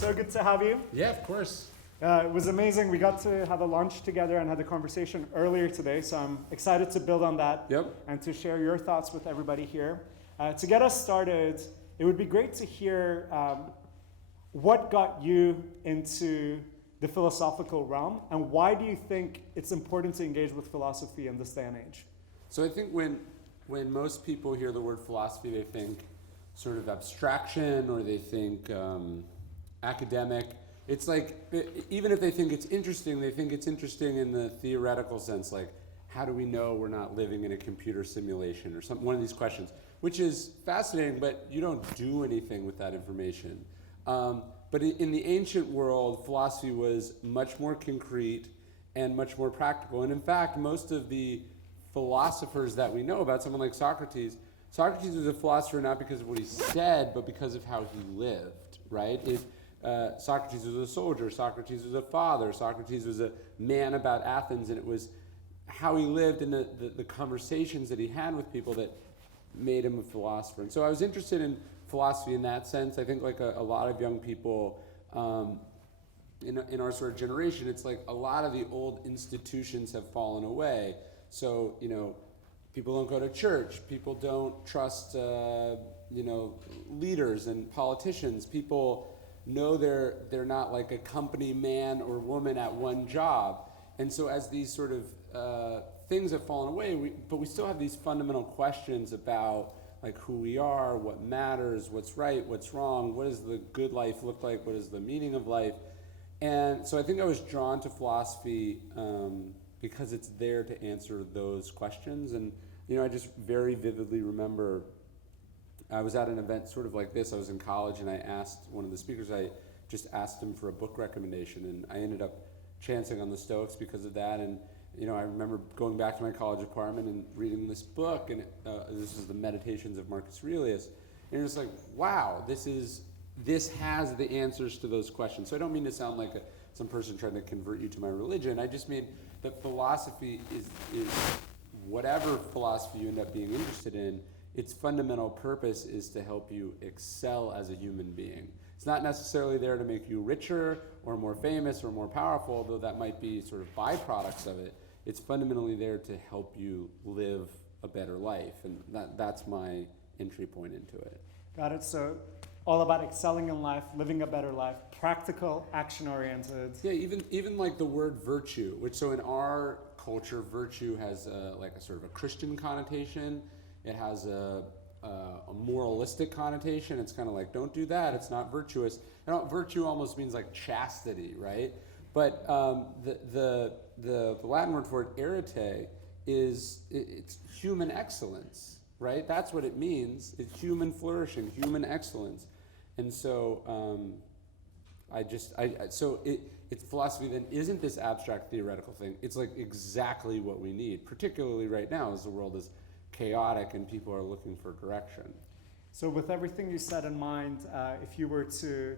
so good to have you. Yeah, of course. It was amazing. We got to have a lunch together and had a conversation earlier today, so I'm excited to build on that and to share your thoughts with everybody here. To get us started, it would be great to hear what got you into the philosophical realm, and why do you think it's important to engage with philosophy in this day and age? So I think when most people hear the word philosophy, they think sort of abstraction, or they think academic. It's like, even if they think it's interesting, they think it's interesting in the theoretical sense, like, how do we know we're not living in a computer simulation, or one of these questions, which is fascinating, but you don't do anything with that information. But in the ancient world, philosophy was much more concrete and much more practical. And in fact, most of the philosophers that we know about, someone like Socrates was a philosopher not because of what he said, but because of how he lived, right? Socrates was a soldier, Socrates was a father, Socrates was a man about Athens, and it was how he lived and the conversations that he had with people that made him a philosopher. And so I was interested in philosophy in that sense. I think like a lot of young people in our sort of generation, it's like a lot of the old institutions have fallen away. So, people don't go to church, people don't trust, leaders and politicians. People know they're not like a company man or woman at one job. And so as these sort of things have fallen away, but we still have these fundamental questions about like who we are, what matters, what's right, what's wrong, what does the good life look like, what is the meaning of life. And so I think I was drawn to philosophy because it's there to answer those questions. And I just very vividly remember I was at an event sort of like this. I was in college, and I asked one of the speakers, I just asked him for a book recommendation, and I ended up chancing on the Stoics because of that. And I remember going back to my college apartment and reading this book, and this was the Meditations of Marcus Aurelius. And it was like, wow, this has the answers to those questions. So I don't mean to sound like some person trying to convert you to my religion. I just mean that philosophy is whatever philosophy you end up being interested in, its fundamental purpose is to help you excel as a human being. It's not necessarily there to make you richer or more famous or more powerful, although that might be sort of byproducts of it. It's fundamentally there to help you live a better life, and that's my entry point into it. Got it. So all about excelling in life, living a better life, practical, action-oriented. Yeah, even like the word virtue, which so in our culture, virtue has like a sort of a Christian connotation. It has a moralistic connotation. It's kind of like, don't do that, it's not virtuous. Virtue almost means like chastity, right? But the Latin word for it, arete, it's human excellence, right? That's what it means. It's human flourishing, human excellence. And so it's philosophy then isn't this abstract theoretical thing. It's like exactly what we need, particularly right now as the world is chaotic and people are looking for direction. So with everything you said in mind, if you were to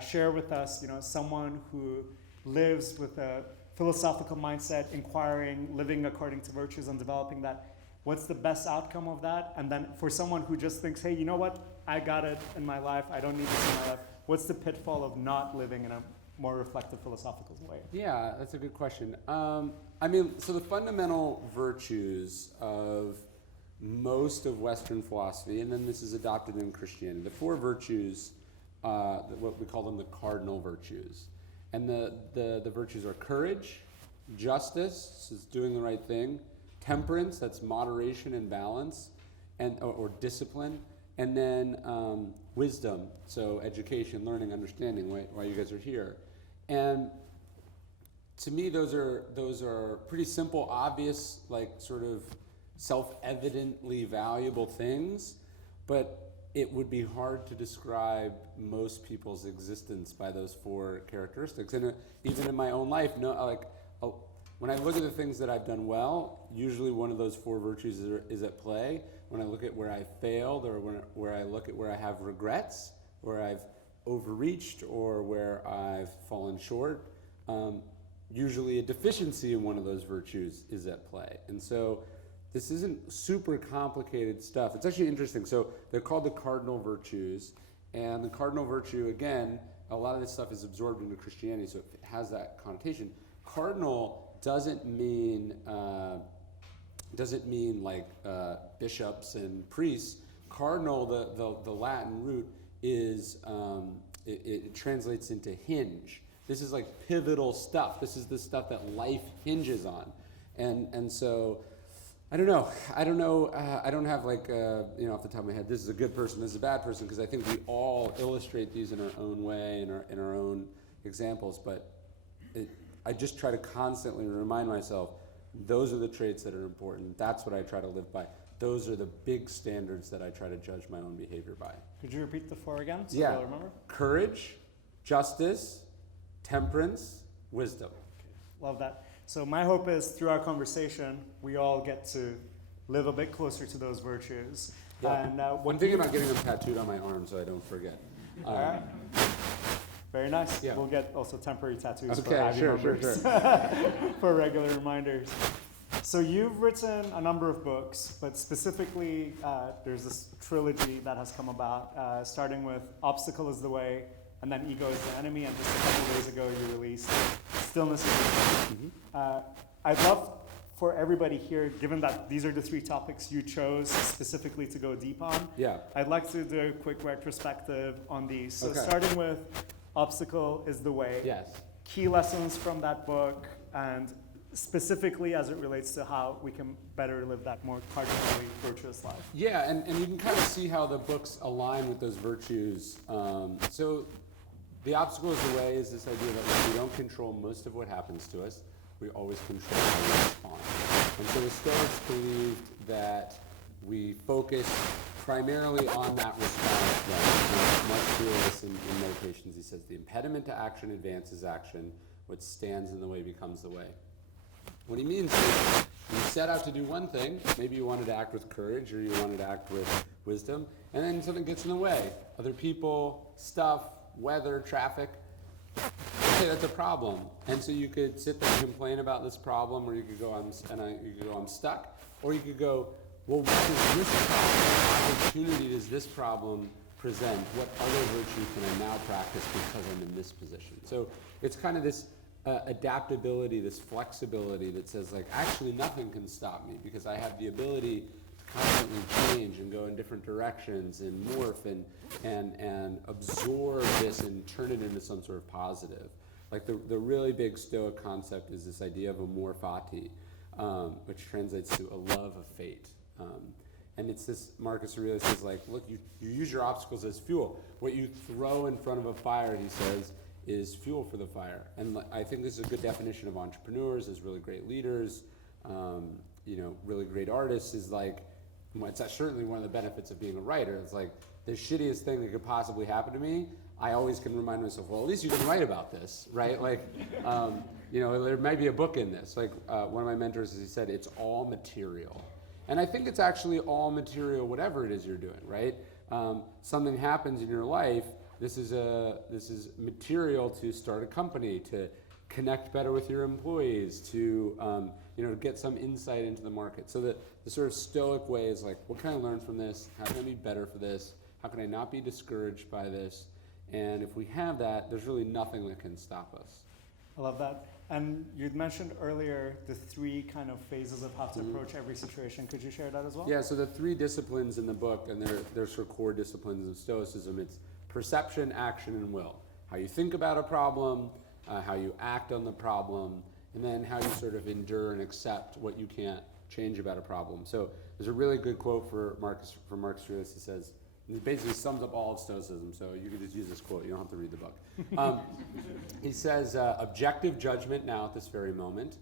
share with us, someone who lives with a philosophical mindset, inquiring, living according to virtues and developing that, what's the best outcome of that? And then for someone who just thinks, hey, you know what? I got it in my life. I don't need this in my life. What's the pitfall of not living in a more reflective philosophical way? Yeah, that's a good question. So the fundamental virtues of most of Western philosophy, and then this is adopted in Christianity, the four virtues, what we call them the cardinal virtues. And the virtues are courage, justice, this is doing the right thing, temperance, that's moderation and balance, or discipline, and then wisdom, so education, learning, understanding, why you guys are here. And to me, those are pretty simple, obvious, like sort of self-evidently valuable things, but it would be hard to describe most people's existence by those four characteristics. And even in my own life, when I look at the things that I've done well, usually one of those four virtues is at play. When I look at where I failed, or where I look at where I have regrets, where I've overreached, or where I've fallen short, usually a deficiency in one of those virtues is at play. And so this isn't super complicated stuff. It's actually interesting. So they're called the cardinal virtues, and the cardinal virtue, again, a lot of this stuff is absorbed into Christianity, so it has that connotation. Cardinal doesn't mean like bishops and priests. Cardinal, the Latin root is it translates into hinge. This is like pivotal stuff. This is the stuff that life hinges on, and so I don't know. I don't have like off the top of my head, this is a good person, this is a bad person, because I think we all illustrate these in our own way, in our own examples. But I just try to constantly remind myself, those are the traits that are important. That's what I try to live by. Those are the big standards that I try to judge my own behavior by. Could you repeat the 4 again? So Yeah. I'll remember. Courage, justice, temperance, wisdom. Okay. Love that. So my hope is through our conversation, we all get to live a bit closer to those virtues. Yeah. And I'm thinking about getting them tattooed on my arm so I don't forget. All right. Very nice. Yeah. We'll get also temporary tattoos for Okay, Abby sure. for regular reminders. So you've written a number of books, but specifically there's this trilogy that has come about, starting with Obstacle is the Way, and then Ego is the Enemy, and just a couple days ago you released Stillness Is the Key. I'd love for everybody here, given that these are the 3 topics you chose specifically to go deep on, Yeah. I'd like to do a quick retrospective on these. So Okay. starting with Obstacle is the Way. Yes. Key lessons from that book, and specifically as it relates to how we can better live that more cardinally virtuous life. Yeah, and you can kind of see how the books align with those virtues. So the obstacle is the way is this idea that we don't control most of what happens to us. We always control how we respond. And so the Stoics believed that we focus primarily on that response. That Mark Ferriss in Meditations, he says, the impediment to action advances action. What stands in the way becomes the way. What he means is you set out to do one thing, maybe you wanted to act with courage or you wanted to act with wisdom, and then something gets in the way. Other people, stuff, weather, traffic. Okay, that's a problem. And so you could sit there and complain about this problem, or you could go, I'm stuck, or you could go, well, what is this problem? What opportunity does this problem present? What other virtue can I now practice because I'm in this position? So it's kind of this adaptability, this flexibility that says, like, actually nothing can stop me because I have the ability to constantly change and go in different directions and morph and absorb this and turn it into some sort of positive. Like the really big Stoic concept is this idea of amor fati, which translates to a love of fate. And it's this, Marcus Aurelius says, like, look, you use your obstacles as fuel. What you throw in front of a fire, he says, is fuel for the fire. And I think this is a good definition of entrepreneurs as really great leaders, really great artists, is like, it's certainly one of the benefits of being a writer. It's like, the shittiest thing that could possibly happen to me, I always can remind myself, well, at least you can write about this, right? Like, there might be a book in this. Like, one of my mentors, he said, it's all material. And I think it's actually all material, whatever it is you're doing, right? Something happens in your life, this is material to start a company, to connect better with your employees, to get some insight into the market. So the sort of Stoic way is like, what can I learn from this? How can I be better for this? How can I not be discouraged by this? And if we have that, there's really nothing that can stop us. I love that. And you'd mentioned earlier the 3 kind of phases of how to approach every situation. Could you share that as well? Yeah, so the 3 disciplines in the book, and they're sort of core disciplines of Stoicism, it's perception, action, and will. How you think about a problem, how you act on the problem, and then how you sort of endure and accept what you can't change about a problem. So there's a really good quote from Marcus Aurelius. He says, it basically sums up all of Stoicism, so you can just use this quote. You don't have to read the book. He says, objective judgment now at this very moment,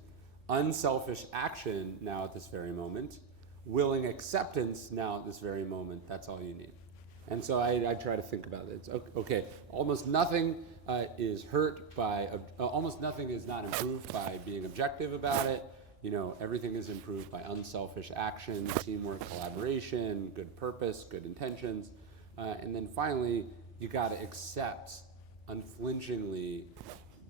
unselfish action now at this very moment, willing acceptance now at this very moment. That's all you need. And so I try to think about it. It's okay, almost nothing is almost nothing is not improved by being objective about it. Everything is improved by unselfish action, teamwork, collaboration, good purpose, good intentions. And then finally, you got to accept unflinchingly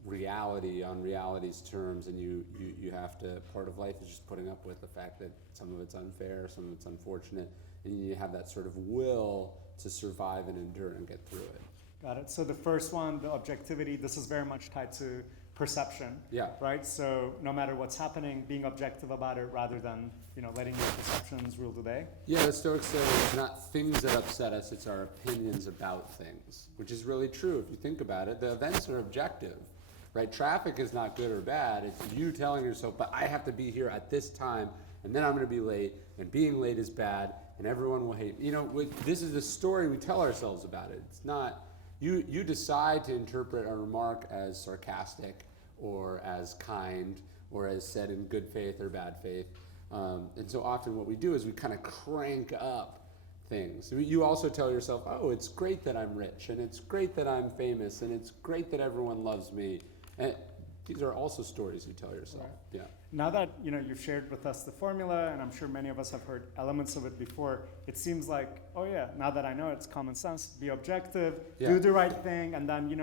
reality on reality's terms, and you have to, part of life is just putting up with the fact that some of it's unfair, some of it's unfortunate, and you have that sort of will to survive and endure and get through it. Got it. So the first one, the objectivity, this is very much tied to perception. Yeah. Right? So no matter what's happening, being objective about it rather than, letting your perceptions rule the day. Yeah, the Stoics say it's not things that upset us, it's our opinions about things, which is really true if you think about it. The events are objective, right? Traffic is not good or bad. It's you telling yourself, but I have to be here at this time, and then I'm going to be late, and being late is bad, and everyone will hate me. This is the story we tell ourselves about it. It's not, you decide to interpret a remark as sarcastic or as kind or as said in good faith or bad faith. And so often what we do is we kind of crank up things. You also tell yourself, oh, it's great that I'm rich, and it's great that I'm famous, and it's great that everyone loves me. And these are also stories you tell yourself. Right. Yeah. Now that you've shared with us the formula, and I'm sure many of us have heard elements of it before, it seems like, oh yeah, now that I know it's common sense, be objective, do the right thing, and then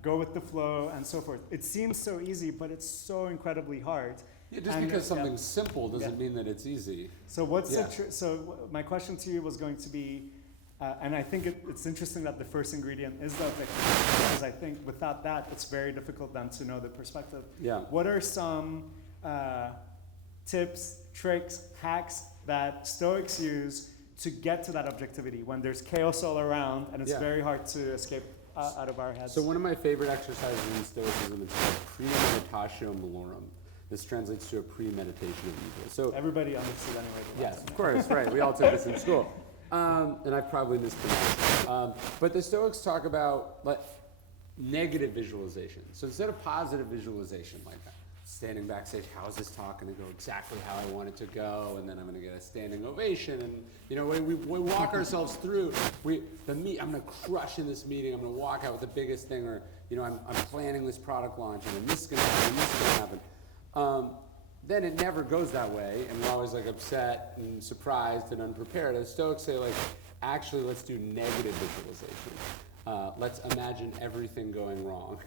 go with the flow and so forth. It seems so easy, but it's so incredibly hard. Yeah, just because something's simple doesn't mean that it's easy. So my question to you was going to be, and I think it's interesting that the first ingredient is the objectivity, because I think without that, it's very difficult then to know the perspective. Yeah. What are some tips, tricks, hacks that Stoics use to get to that objectivity when there's chaos all around and it's very hard to escape out of our heads? So one of my favorite exercises in Stoicism is called premeditatio malorum. This translates to a premeditation of evil. So everybody understood anyway. Yes, of course, right. We all took this in school. And I probably mispronounced it. But the Stoics talk about negative visualization. So instead of positive visualization, like standing backstage, how is this talk going to go exactly how I want it to go? And then I'm going to get a standing ovation. And we walk ourselves through. I'm going to crush in this meeting. I'm going to walk out with the biggest thing. Or I'm planning this product launch, and then this is going to happen, and this is going to happen. Then it never goes that way, and we're always upset and surprised and unprepared. The Stoics say actually let's do negative visualization. Let's imagine everything going wrong.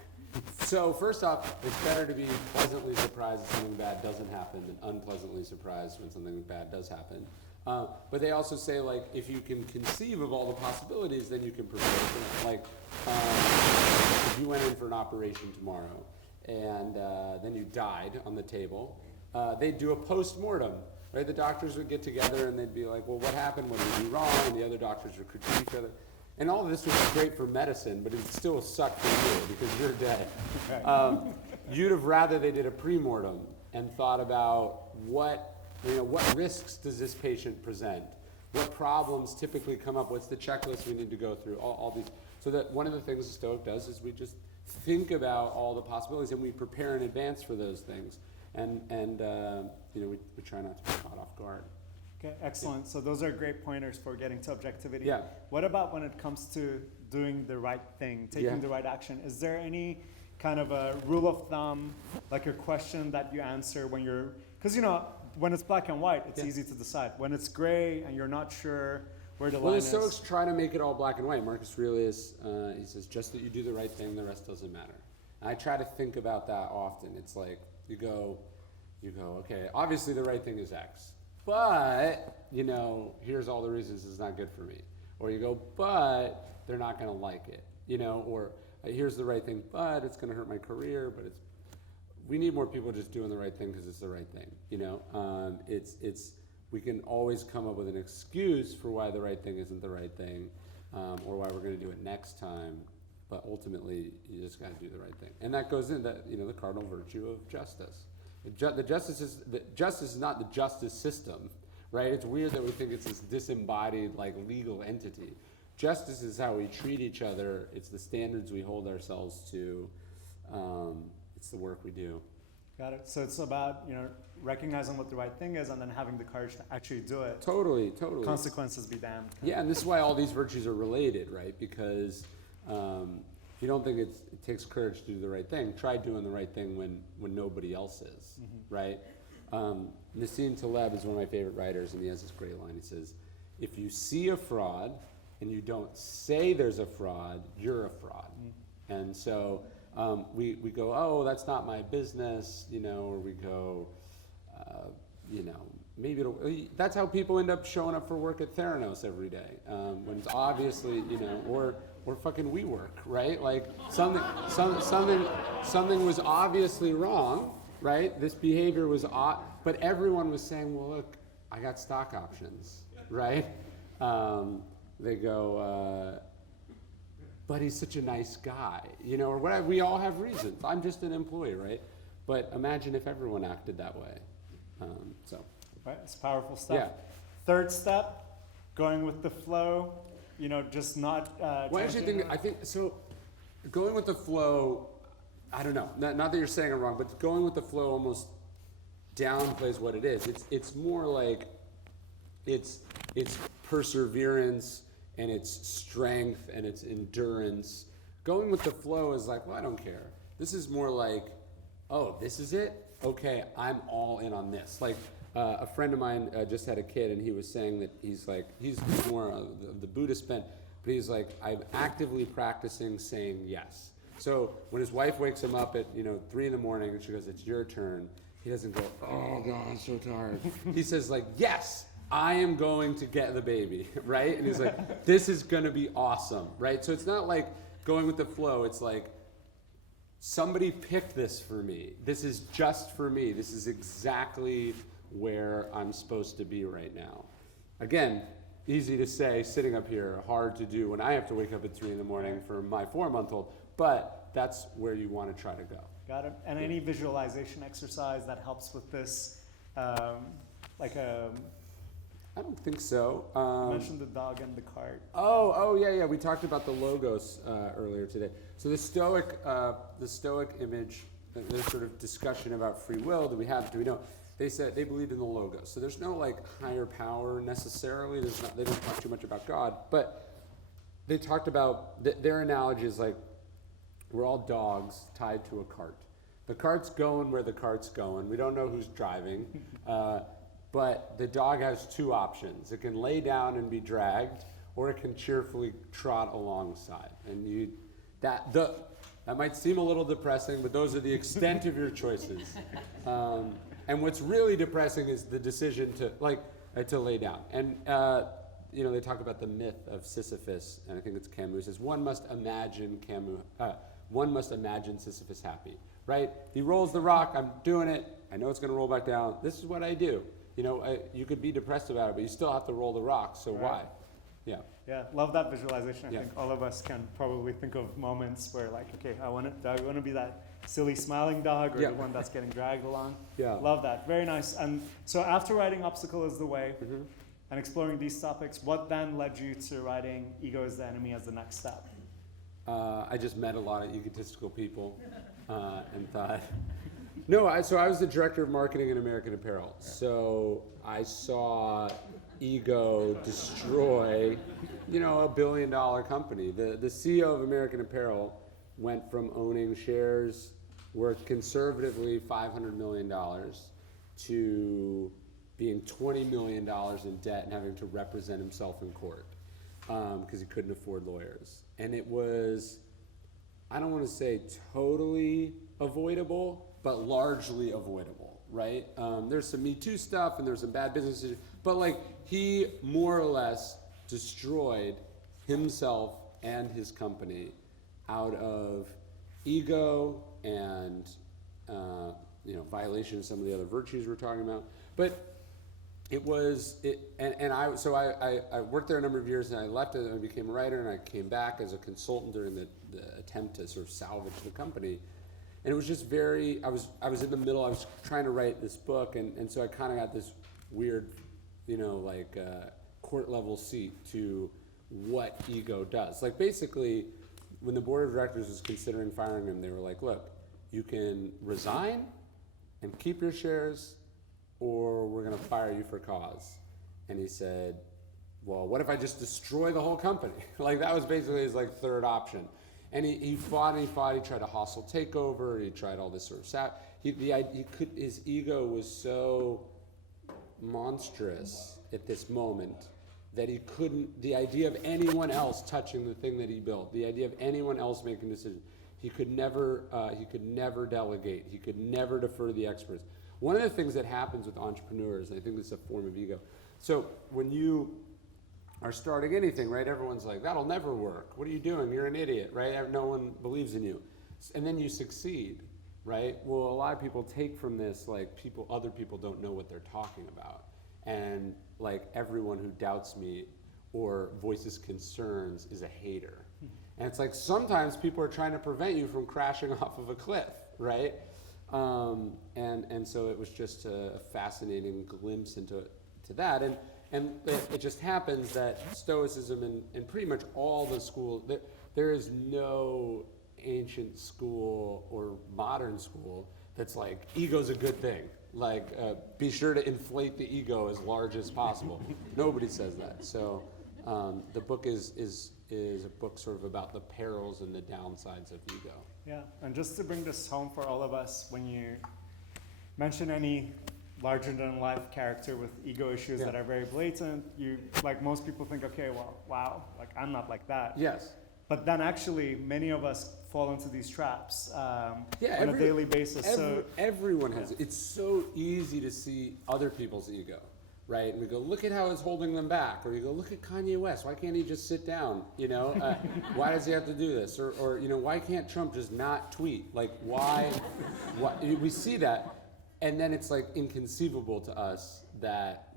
So first off, it's better to be pleasantly surprised if something bad doesn't happen than unpleasantly surprised when something bad does happen. But they also say if you can conceive of all the possibilities, then you can prepare for them. If you went in for an operation tomorrow and then you died on the table, they'd do a post-mortem, right? The doctors would get together and they'd be like, well, what happened? What did we do wrong? And the other doctors would critique each other. And all of this would be great for medicine, but it would still suck for you because you're dead. Right. You'd have rather they did a pre-mortem and thought about what risks does this patient present? What problems typically come up? What's the checklist we need to go through? All these. So that one of the things the Stoic does is we just think about all the possibilities and we prepare in advance for those things. And we try not to be caught off guard. Okay, excellent. So those are great pointers for getting to objectivity. Yeah. What about when it comes to doing the right thing, taking the right action? Is there any kind of a rule of thumb, like a question that you answer when you're, because when it's black and white, it's easy to decide. When it's gray and you're not sure where the line is. Well, the Stoics try to make it all black and white. Marcus Aurelius, he says, just that you do the right thing, the rest doesn't matter. And I try to think about that often. It's like, you go, okay, obviously the right thing is X, but, here's all the reasons it's not good for me. Or you go, but they're not going to like it, or here's the right thing, but it's going to hurt my career, but we need more people just doing the right thing because it's the right thing, we can always come up with an excuse for why the right thing isn't the right thing, or why we're going to do it next time. But ultimately, you just got to do the right thing, and that goes into the cardinal virtue of justice. Justice is not the justice system, right? It's weird that we think it's this disembodied legal entity. Justice is how we treat each other. It's the standards we hold ourselves to. It's the work we do. Got it. So it's about recognizing what the right thing is, and then having the courage to actually do it. Totally. Consequences be damned. Yeah, and this is why all these virtues are related, right? Because if you don't think it takes courage to do the right thing, try doing the right thing when nobody else is, right? Nassim Taleb is one of my favorite writers, and he has this great line. He says, if you see a fraud and you don't say there's a fraud, you're a fraud. And so we go, oh, that's not my business, or we go, maybe that's how people end up showing up for work at Theranos every day, when it's obviously, or or fucking WeWork, right? Like something was obviously wrong, right? This behavior was odd, but everyone was saying, well, look, I got stock options, right? They go, but he's such a nice guy, you know, or whatever. We all have reasons. I'm just an employee, right? But imagine if everyone acted that way. Right, it's powerful stuff. Yeah. Third step, going with the flow, you know, just not. Well, actually, I think so. Going with the flow, I don't know. Not that you're saying it wrong, but going with the flow almost downplays what it is. It's more like it's perseverance and it's strength and it's endurance. Going with the flow is like, well, I don't care. This is more like, oh, this is it? Okay, I'm all in on this. Like a friend of mine just had a kid, and he was saying that he's more of the Buddhist bent, but he's like, I'm actively practicing saying yes. So when his wife wakes him up at 3 in the morning and she goes, it's your turn, he doesn't go, oh God, I'm so tired. He says like, yes, I am going to get the baby, right? And he's like, this is gonna be awesome, right? So it's not like going with the flow, it's like, somebody picked this for me. This is just for me. This is exactly where I'm supposed to be right now. Again, easy to say, sitting up here, hard to do when I have to wake up at 3 in the morning for my 4-month-old, but that's where you want to try to go. Got it. And any visualization exercise that helps with this, I don't think so. You mentioned the dog and the cart. Oh, yeah. We talked about the logos earlier today. So the Stoic image, there's sort of discussion about free will. Do we know? They said they believed in the logos. So there's no like higher power necessarily. They don't talk too much about God, but they talked about their analogy is like we're all dogs tied to a cart. The cart's going where the cart's going. We don't know who's driving. But the dog has 2 options. It can lay down and be dragged, or it can cheerfully trot alongside. And that might seem a little depressing, but those are the extent of your choices. And what's really depressing is the decision to lay down. And they talk about the myth of Sisyphus, and I think it's Camus. Says one must imagine Sisyphus happy, right? He rolls the rock. I'm doing it. I know it's going to roll back down. This is what I do. You could be depressed about it, but you still have to roll the rock, so right. Why? Yeah. Yeah, love that visualization. I think all of us can probably think of moments where like, okay, I want to be that silly smiling dog or the one that's getting dragged along. Yeah. Love that. Very nice. And so after writing Obstacle is the Way and exploring these topics, what then led you to writing Ego is the Enemy as the next step? I just met a lot of egotistical people and thought... No, so I was the director of marketing in American Apparel. So I saw ego destroy, a $1 billion company. The CEO of American Apparel went from owning shares worth conservatively $500 million to being $20 million in debt and having to represent himself in court because he couldn't afford lawyers. And it was, I don't want to say totally avoidable, but largely avoidable, right? There's some Me Too stuff and there's some bad business issues, but like he more or less destroyed himself and his company out of ego and violation of some of the other virtues we're talking about. But I worked there a number of years and I left and I became a writer and I came back as a consultant during the attempt to sort of salvage the company. And it was just I was in the middle, I was trying to write this book, and so I kind of got this weird, court level seat to what ego does. Like basically, when the board of directors was considering firing him, they were like, look, you can resign and keep your shares, or we're gonna fire you for cause. And he said, well, what if I just destroy the whole company? Like that was basically his third option. And he fought, he tried a hostile takeover, he tried all this sort of stuff. His ego was so monstrous at this moment that he couldn't, the idea of anyone else touching the thing that he built, the idea of anyone else making decisions, he could never delegate, he could never defer to the experts. One of the things that happens with entrepreneurs, and I think this is a form of ego, so when you are starting anything, right? Everyone's like, that'll never work. What are you doing? You're an idiot, right? No one believes in you. And then you succeed, right? Well, a lot of people take from this, like, other people don't know what they're talking about. And like, everyone who doubts me or voices concerns is a hater. And it's like, sometimes people are trying to prevent you from crashing off of a cliff, right? And so it was just a fascinating glimpse into that. And it just happens that Stoicism and pretty much all the schools, there is no ancient school or modern school that's like, ego's a good thing. Like, be sure to inflate the ego as large as possible. Nobody says that. So the book is a book sort of about the perils and the downsides of ego. Yeah, and just to bring this home for all of us, when you mention any larger than life character with ego issues that are very blatant, you, like most people think, okay, well, wow, like I'm not like that. Yes. But then actually many of us fall into these traps on a daily basis. Everyone has it. It's so easy to see other people's ego, right? And we go, look at how it's holding them back. Or you go, look at Kanye West. Why can't he just sit down? You know, why does he have to do this? Or you know, why can't Trump just not tweet? Like, why? We see that. And then it's like inconceivable to us that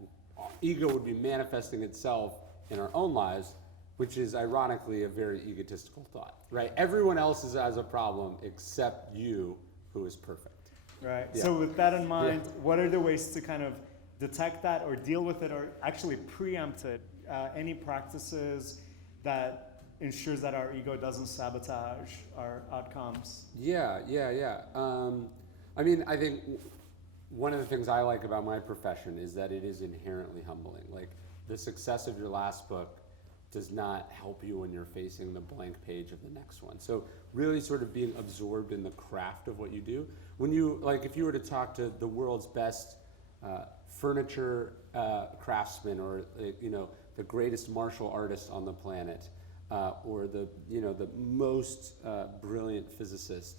ego would be manifesting itself in our own lives, which is ironically a very egotistical thought, right? Everyone else has a problem except you, who is perfect. Right. Yeah. So with that in mind, what are the ways to kind of detect that or deal with it or actually preempt it? Any practices that ensures that our ego doesn't sabotage our outcomes? Yeah. I mean, I think one of the things I like about my profession is that it is inherently humbling. Like, the success of your last book does not help you when you're facing the blank page of the next one. So really sort of being absorbed in the craft of what you do. When you, like, if you were to talk to the world's best furniture craftsman, or you know, the greatest martial artist on the planet, or the most brilliant physicist,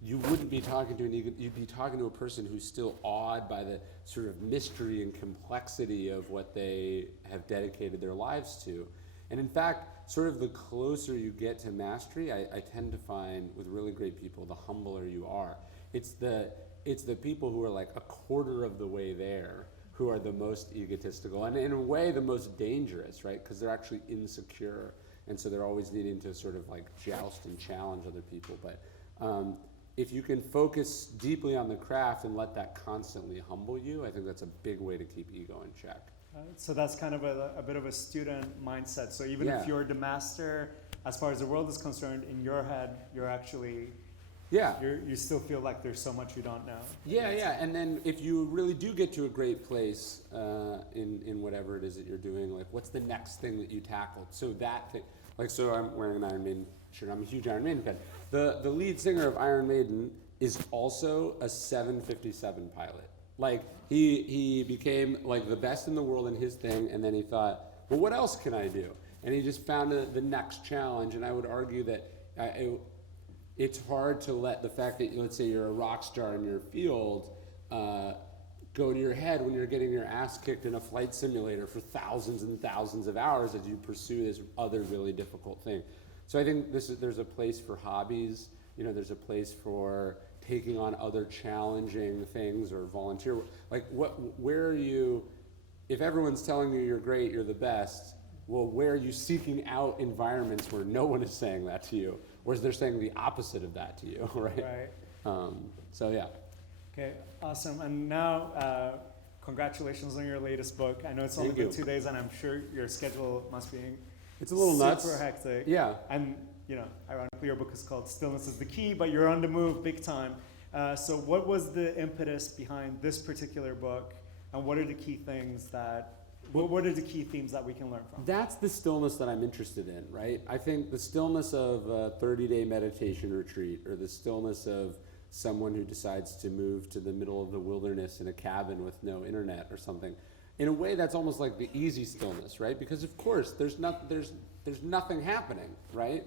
you wouldn't be talking to you'd be talking to a person who's still awed by the sort of mystery and complexity of what they have dedicated their lives to. And in fact, sort of the closer you get to mastery, I tend to find with really great people, the humbler you are. It's the people who are like a quarter of the way there who are the most egotistical, and in a way the most dangerous, right? Because they're actually insecure, and so they're always needing to sort of like joust and challenge other people. But if you can focus deeply on the craft and let that constantly humble you, I think that's a big way to keep ego in check. So that's kind of a bit of a student mindset. So even if you're the master, as far as the world is concerned, in your head, you're actually, you still feel like there's so much you don't know. Yeah. And then if you really do get to a great place in whatever it is that you're doing, like, what's the next thing that you tackled? So that thing, like, so I'm wearing an Iron Maiden shirt. I'm a huge Iron Maiden fan. The lead singer of Iron Maiden is also a 757 pilot. Like, he became like the best in the world in his thing, and then he thought, well, what else can I do? And he just found the next challenge. And I would argue that it's hard to let the fact that, let's say you're a rock star in your field, go to your head when you're getting your ass kicked in a flight simulator for thousands and thousands of hours as you pursue this other really difficult thing. So I think there's a place for hobbies. You know, there's a place for taking on other challenging things or volunteer. Like, where are you, if everyone's telling you you're great, you're the best, well, where are you seeking out environments where no one is saying that to you? Or is they're saying the opposite of that to you, right? So yeah. Okay, awesome. And now, congratulations on your latest book. I know it's only been 2 days, and I'm sure your schedule must be it's a little nuts. Super hectic. Yeah. And, you know, ironically, your book is called Stillness Is the Key, but you're on the move big time. So what was the impetus behind this particular book, and what are the key things what are the key themes that we can learn from? That's the stillness that I'm interested in, right? I think the stillness of a 30-day meditation retreat, or the stillness of someone who decides to move to the middle of the wilderness in a cabin with no internet or something. In a way, that's almost like the easy stillness, right? Because of course, there's nothing happening, right?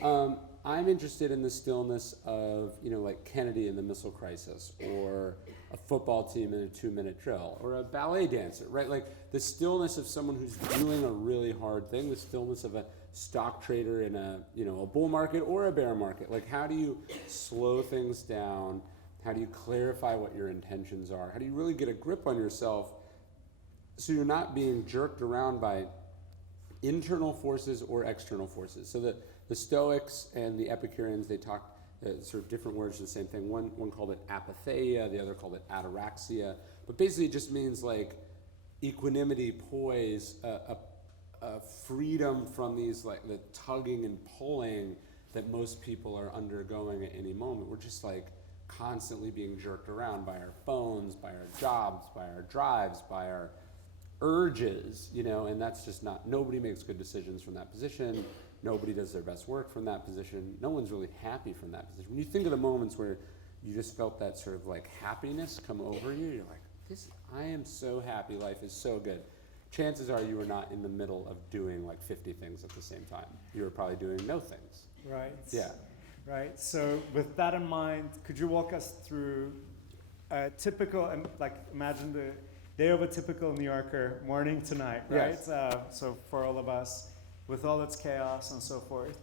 I'm interested in the stillness of, you know, like Kennedy in the Missile Crisis, or a football team in a 2-minute drill, or a ballet dancer, right? Like the stillness of someone who's doing a really hard thing, the stillness of a stock trader in a bull market or a bear market. Like, how do you slow things down? How do you clarify what your intentions are? How do you really get a grip on yourself so you're not being jerked around by internal forces or external forces? So the Stoics and the Epicureans, they talk sort of different words for the same thing. One called it apatheia, the other called it ataraxia. But basically it just means like equanimity, poise, a freedom from these like the tugging and pulling that most people are undergoing at any moment. We're just like constantly being jerked around by our phones, by our jobs, by our drives, by our urges, and that's just not, nobody makes good decisions from that position. Nobody does their best work from that position. No one's really happy from that position. When you think of the moments where you just felt that sort of like happiness come over you, you're like, I am so happy, life is so good. Chances are you were not in the middle of doing like 50 things at the same time. You were probably doing no things. Right. Yeah. Right. So with that in mind, could you walk us through a typical, like imagine the day of a typical New Yorker, morning to night, right? Yes. So for all of us, with all its chaos and so forth,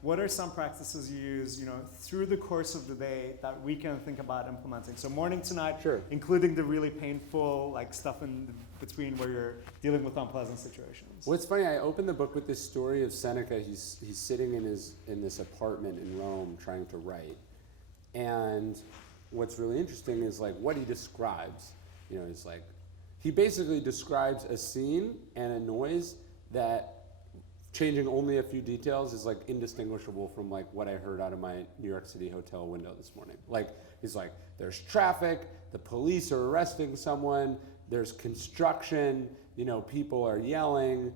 what are some practices you use, through the course of the day that we can think about implementing? So morning to night, Sure. including the really painful like stuff in between where you're dealing with unpleasant situations. Well, it's funny. I opened the book with this story of Seneca. He's sitting in this apartment in Rome trying to write, and what's really interesting is like what he describes. It's like he basically describes a scene and a noise that, changing only a few details, is like indistinguishable from like what I heard out of my New York City hotel window this morning. Like he's like, there's traffic, the police are arresting someone, there's construction, people are yelling,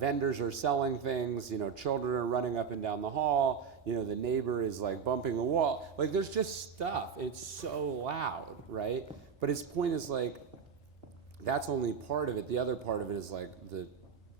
vendors are selling things, children are running up and down the hall, the neighbor is like bumping the wall. Like there's just stuff. It's so loud, right? But his point is like, that's only part of it. The other part of it is like the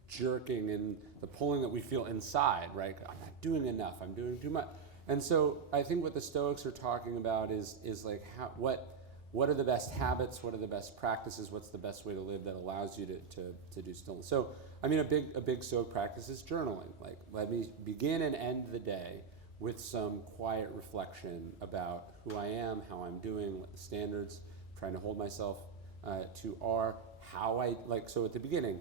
jerking and the pulling that we feel inside, right? I'm not doing enough, I'm doing too much. And so I think what the Stoics are talking about is like what are the best habits, what are the best practices, what's the best way to live that allows you to do stillness. So I mean a big Stoic practice is journaling. Like let me begin and end the day with some quiet reflection about who I am, how I'm doing, what the standards I'm trying to hold myself to are, how I like. So at the beginning,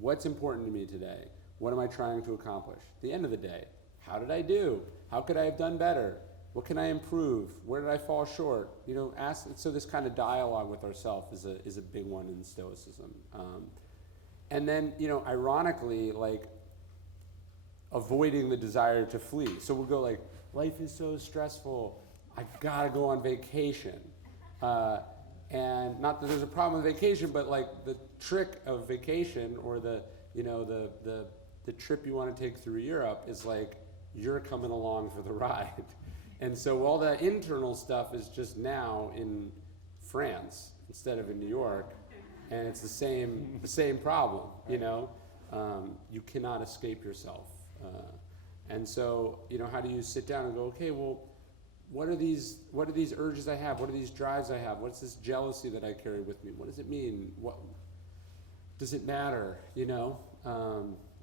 what's important to me today? What am I trying to accomplish? At the end of the day, how did I do? How could I have done better? What can I improve? Where did I fall short? Ask. So this kind of dialogue with ourselves is a big one in Stoicism. And then, ironically, like avoiding the desire to flee. So we'll go like, life is so stressful. I've got to go on vacation. And not that there's a problem with vacation, but like the trick of vacation or the trip you want to take through Europe is like you're coming along for the ride. And so all that internal stuff is just now in France instead of in New York, and it's the same problem, you cannot escape yourself. And so, how do you sit down and go, okay, well, what are these urges I have? What are these drives I have? What's this jealousy that I carry with me? What does it mean? What does it matter?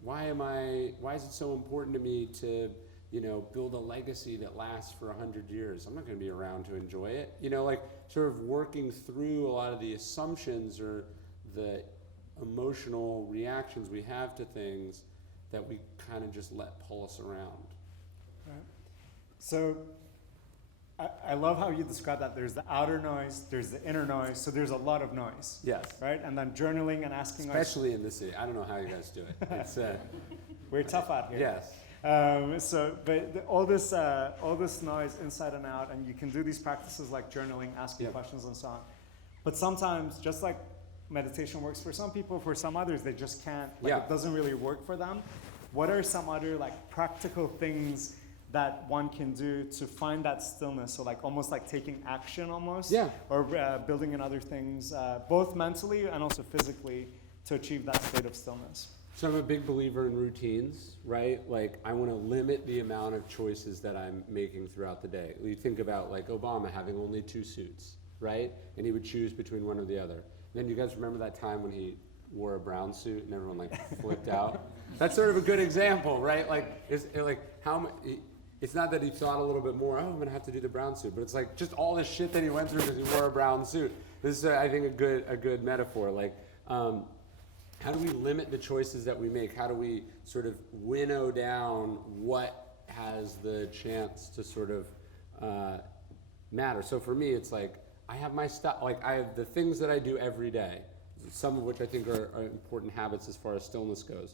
Why is it so important to me to, build a legacy that lasts for 100 years? I'm not going to be around to enjoy it. Like sort of working through a lot of the assumptions or the emotional reactions we have to things that we kind of just let pull us around. Right. So I love how you describe that. There's the outer noise, there's the inner noise, so there's a lot of noise. Yes. Right? And then journaling and asking especially in the city. I don't know how you guys do it. It's we're tough out here. Yes. All this noise inside and out, and you can do these practices like journaling, asking questions and so on. But sometimes, just like meditation works for some people, for some others, they just can't. It doesn't really work for them. What are some other like practical things that one can do to find that stillness? So like almost like taking action almost, or building in other things, both mentally and also physically, to achieve that state of stillness. So I'm a big believer in routines, right? Like I want to limit the amount of choices that I'm making throughout the day. You think about like Obama having only 2 suits, right? And he would choose between one or the other. And then you guys remember that time when he wore a brown suit and everyone like flipped out? That's sort of a good example, right? Like, it's not that he thought a little bit more, oh, I'm gonna have to do the brown suit, but it's like just all this shit that he went through because he wore a brown suit. This is, I think, a good metaphor. Like, how do we limit the choices that we make? How do we sort of winnow down what has the chance to sort of matter? So for me, it's like, I have my stuff, like I have the things that I do every day, some of which I think are important habits as far as stillness goes.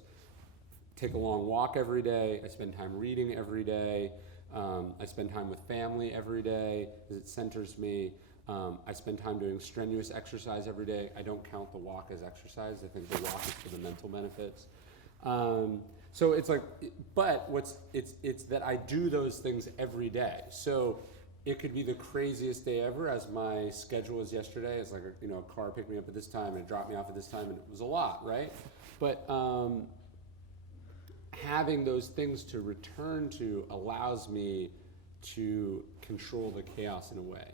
Take a long walk every day. I spend time reading every day. I spend time with family every day because it centers me. I spend time doing strenuous exercise every day. I don't count the walk as exercise. I think the walk is for the mental benefits. So it's like, but it's that I do those things every day. So it could be the craziest day ever, as my schedule was yesterday. It's like a car picked me up at this time and it dropped me off at this time, and it was a lot, right? But having those things to return to allows me to control the chaos in a way.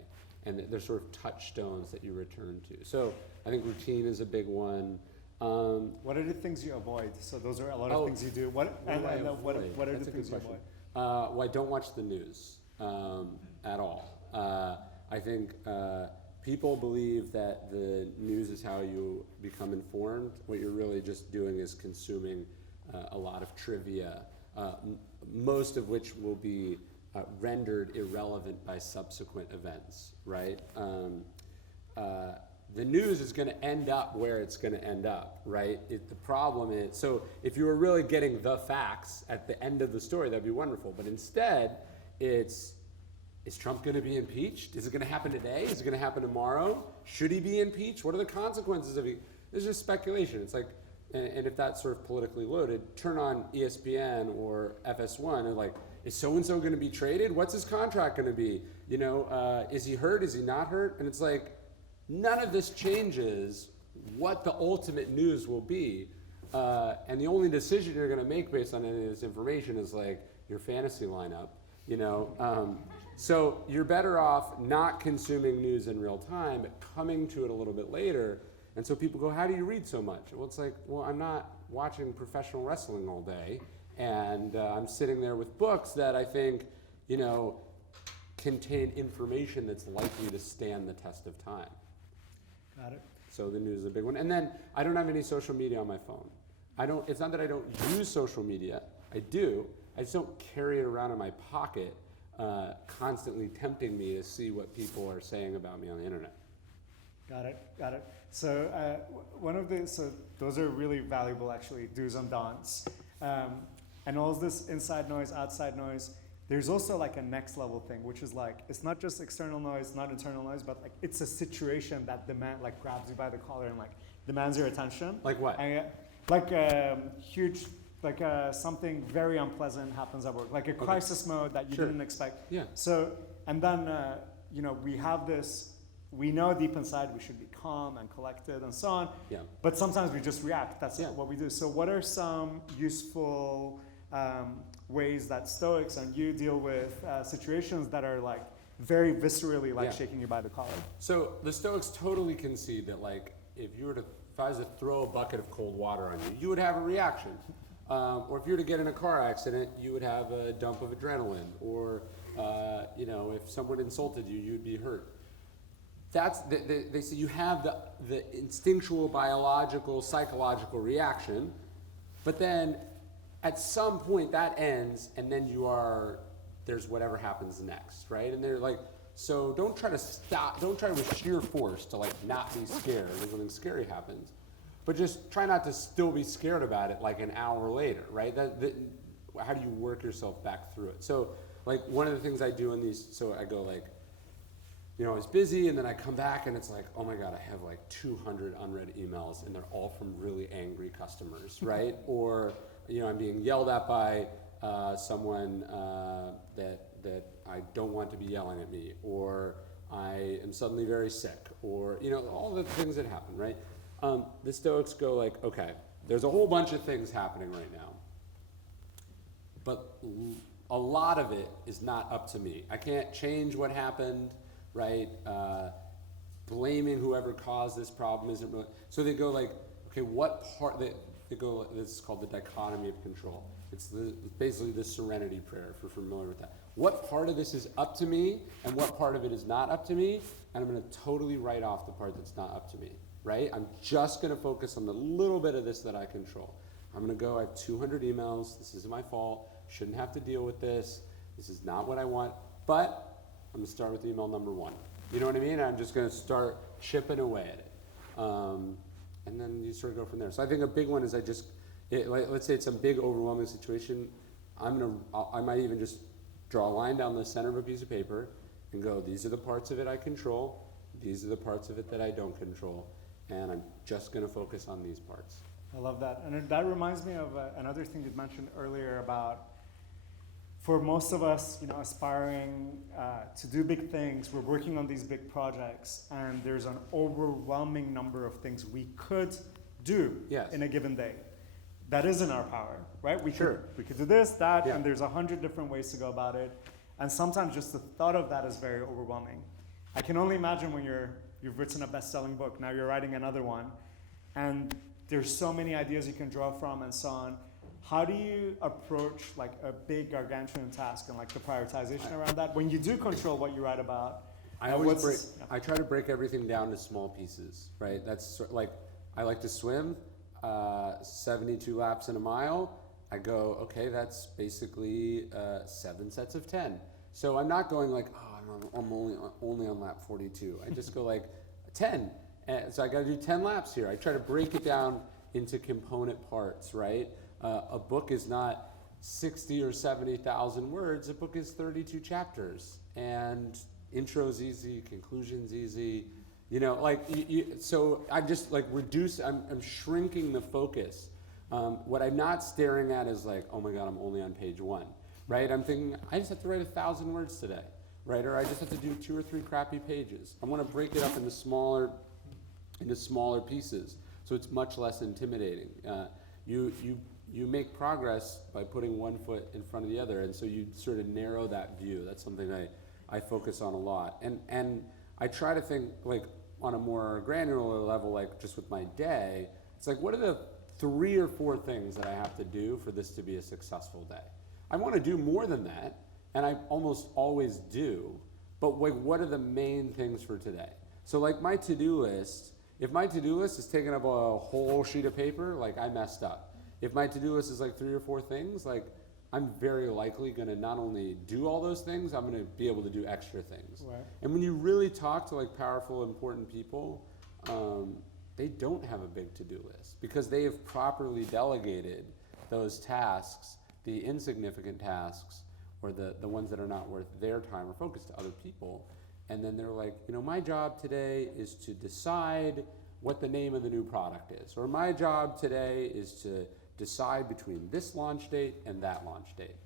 And they're sort of touchstones that you return to. So I think routine is a big one. What are the things you avoid? So those are a lot of things you do. What are the things you avoid? Well, I don't watch the news at all. I think people believe that the news is how you become informed. What you're really just doing is consuming a lot of trivia, most of which will be rendered irrelevant by subsequent events, right? The news is going to end up where it's going to end up, right? The problem is, so if you were really getting the facts at the end of the story, that'd be wonderful. But instead, is Trump going to be impeached? Is it going to happen today? Is it going to happen tomorrow? Should he be impeached? What are the consequences of it? This is just speculation. It's like, and if that's sort of politically loaded, turn on ESPN or FS1 and like, is so-and-so going to be traded? What's his contract going to be? Is he hurt? Is he not hurt? And it's like, none of this changes what the ultimate news will be. And the only decision you're going to make based on any of this information is like your fantasy lineup, So you're better off not consuming news in real time, but coming to it a little bit later. And so people go, how do you read so much? Well, it's like, well, I'm not watching professional wrestling all day. And I'm sitting there with books that I think, contain information that's likely to stand the test of time. Got it. So the news is a big one. And then I don't have any social media on my phone. It's not that I don't use social media. I do. I just don't carry it around in my pocket, constantly tempting me to see what people are saying about me on the internet. Got it. So so those are really valuable, actually, do's and don'ts. And all this inside noise, outside noise, there's also like a next level thing, which is like, it's not just external noise, not internal noise, but like it's a situation that grabs you by the collar and like demands your attention. Like what? And, huge, something very unpleasant happens at work, like a crisis mode that you didn't expect. Yeah. So, and then, we have this, we know deep inside we should be calm and collected and so on. Yeah. But sometimes we just react. That's what we do. So what are some useful ways that Stoics and you deal with situations that are like very viscerally shaking you by the collar? So the Stoics totally concede that like if I was to throw a bucket of cold water on you, you would have a reaction. Or if you were to get in a car accident, you would have a dump of adrenaline. Or if someone insulted you, you'd be hurt. They say you have the instinctual, biological, psychological reaction, but then at some point that ends, and then there's whatever happens next, right? And they're like, so don't try to with sheer force to like not be scared when something scary happens, but just try not to still be scared about it like an hour later, right? How do you work yourself back through it? So like one of the things I do in these, so I go like, I was busy, and then I come back and it's like, oh my God, I have like 200 unread emails and they're all from really angry customers, right? Or, I'm being yelled at by someone that I don't want to be yelling at me, or I am suddenly very sick, or, all the things that happen, right? The Stoics go like, okay, there's a whole bunch of things happening right now, but a lot of it is not up to me. I can't change what happened. Right? blaming whoever caused this problem isn't really, so they go like, okay, what part, they go, this is called the dichotomy of control. It's basically the serenity prayer, if you're familiar with that. What part of this is up to me, and what part of it is not up to me, and I'm gonna totally write off the part that's not up to me, right? I'm just gonna focus on the little bit of this that I control. I'm gonna go, I have 200 emails, this isn't my fault, shouldn't have to deal with this, this is not what I want, but I'm gonna start with email number 1. You know what I mean? I'm just gonna start chipping away at it. And then you sort of go from there. So I think a big one is let's say it's a big overwhelming situation, I might even just draw a line down the center of a piece of paper and go, these are the parts of it I control, these are the parts of it that I don't control, and I'm just gonna focus on these parts. I love that. And that reminds me of another thing you mentioned earlier about, for most of us, aspiring to do big things, we're working on these big projects, and there's an overwhelming number of things we could do in a given day. That is in our power, right? We could do this, that, and there's 100 different ways to go about it. And sometimes just the thought of that is very overwhelming. I can only imagine when you've written a best-selling book, now you're writing another one, and there's so many ideas you can draw from and so on. How do you approach like a big gargantuan task and like the prioritization around that when you do control what you write about? I try to break everything down to small pieces, right? That's like, I like to swim, 72 laps in a mile. I go, okay, that's basically 7 sets of 10. So I'm not going like, oh, I'm only on lap 42. I just go like 10. And so I gotta do 10 laps here. I try to break it down into component parts, right? A book is not 60 or 70,000 words. A book is 32 chapters, and intro's easy, conclusion's easy. So I just like I'm shrinking the focus. What I'm not staring at is like, oh my God, I'm only on page 1, right? I'm thinking, I just have to write 1,000 words today, right? Or I just have to do 2 or 3 crappy pages. I want to break it up into smaller pieces, so it's much less intimidating. You make progress by putting one foot in front of the other, and so you sort of narrow that view. That's something I focus on a lot, and I try to think like on a more granular level, like just with my day. It's like, what are the 3 or 4 things that I have to do for this to be a successful day? I want to do more than that, and I almost always do. But like, what are the main things for today? So like my to-do list. If my to-do list is taking up a whole sheet of paper, like I messed up. If my to-do list is like 3 or 4 things, like I'm very likely gonna not only do all those things, I'm gonna be able to do extra things. Right. And when you really talk to like powerful, important people, they don't have a big to-do list because they have properly delegated those tasks, the insignificant tasks, or the ones that are not worth their time or focus to other people. And then they're like, my job today is to decide what the name of the new product is. Or my job today is to decide between this launch date and that launch date.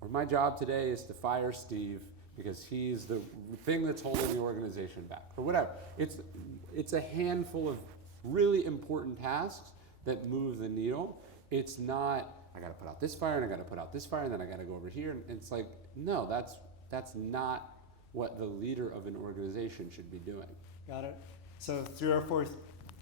Or my job today is to fire Steve because he's the thing that's holding the organization back. Or whatever. It's a handful of really important tasks that move the needle. It's not, I gotta put out this fire and I gotta put out this fire and then I gotta go over here. And it's like, no, that's not what the leader of an organization should be doing. Got it. So 3 or 4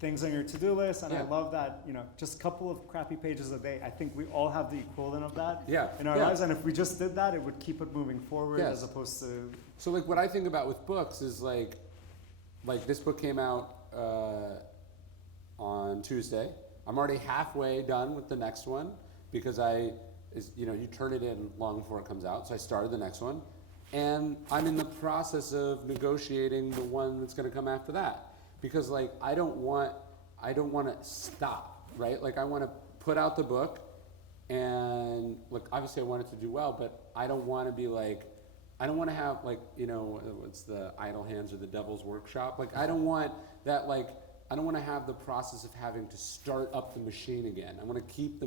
things on your to-do list, and I love that, just a couple of crappy pages a day. I think we all have the equivalent of that in our lives, and if we just did that, it would keep it moving forward as opposed to... So like what I think about with books is like this book came out on Tuesday. I'm already halfway done with the next one because you turn it in long before it comes out, so I started the next one. And I'm in the process of negotiating the one that's going to come after that, because like I don't want to stop, right? Like I want to put out the book, and look, obviously I want it to do well, but I don't want to be like, I don't want to have like, what's the idle hands or the devil's workshop? Like I don't want that, like I don't want to have the process of having to start up the machine again. I want to keep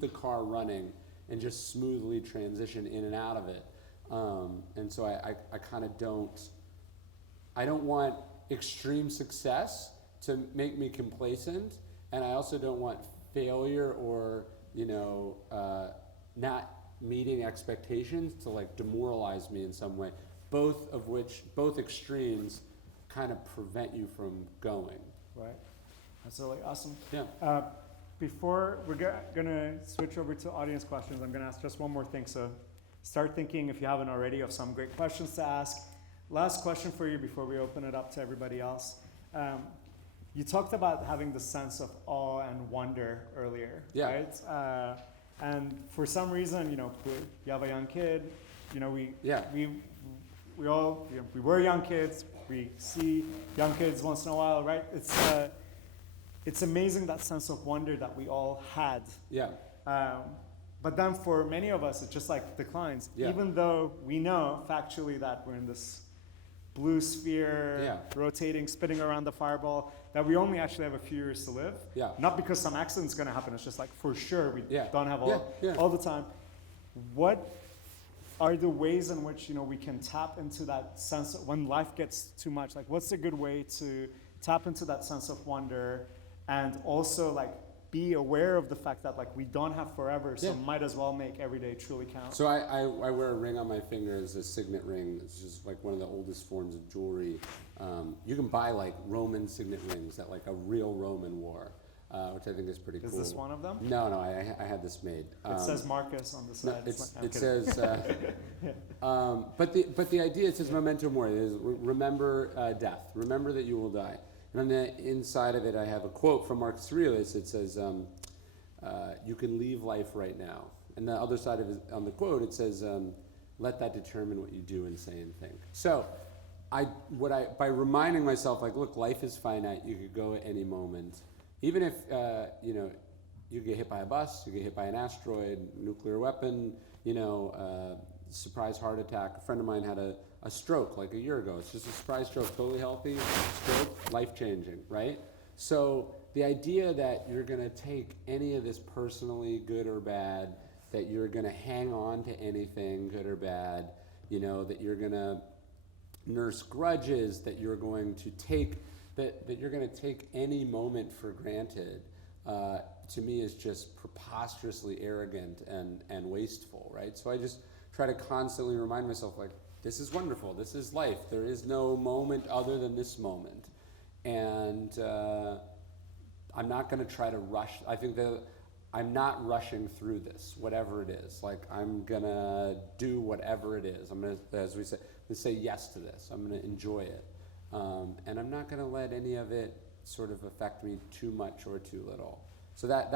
the car running and just smoothly transition in and out of it. And so I kind of I don't want extreme success to make me complacent, and I also don't want failure or, not meeting expectations to like demoralize me in some way. Both extremes kind of prevent you from going. Right. That's really awesome. Yeah. Before we're gonna switch over to audience questions, I'm gonna ask just one more thing. So start thinking, if you haven't already, of some great questions to ask. Last question for you before we open it up to everybody else. You talked about having the sense of awe and wonder earlier, Yeah. right? And for some reason, you have a young kid, we all, we were young kids, we see young kids once in a while, right? It's amazing, that sense of wonder that we all had. Yeah. But then for many of us, it just like declines, Yeah. even though we know factually that we're in this blue sphere, rotating, spinning around the fireball, that we only actually have a few years to live. Yeah. Not because some accident's gonna happen, it's just like for sure we Yeah. don't have Yeah. all the time. What are the ways in which we can tap into that sense of, when life gets too much, like what's a good way to tap into that sense of wonder and also like be aware of the fact that like we don't have forever, so might as well make every day truly count. So I wear a ring on my finger. It's a signet ring. It's just like one of the oldest forms of jewelry. You can buy like Roman signet rings that like a real Roman wore, which I think is pretty cool. Is this one of them? No, I had this made. It says Marcus on the side. It says, but the idea, it says memento mori, is remember death. Remember that you will die. And on the inside of it, I have a quote from Marcus Aurelius. It says, you can leave life right now. And the other side of it, on the quote, it says, let that determine what you do and say and think. So by reminding myself, like, look, life is finite. You could go at any moment. Even if, you get hit by a bus, you get hit by an asteroid, nuclear weapon, surprise heart attack. A friend of mine had a stroke like a year ago. It's just a surprise stroke, totally healthy, stroke, life-changing, right? So the idea that you're gonna take any of this personally, good or bad, that you're gonna hang on to anything, good or bad, that you're gonna nurse grudges, that you're going to take, that you're gonna take any moment for granted, to me is just preposterously arrogant and wasteful, right? So I just try to constantly remind myself, like, this is wonderful, this is life, there is no moment other than this moment. And I'm not gonna try to rush, I think that I'm not rushing through this, whatever it is. Like, I'm gonna do whatever it is. I'm gonna, as we say yes to this, I'm gonna enjoy it. And I'm not gonna let any of it sort of affect me too much or too little. So that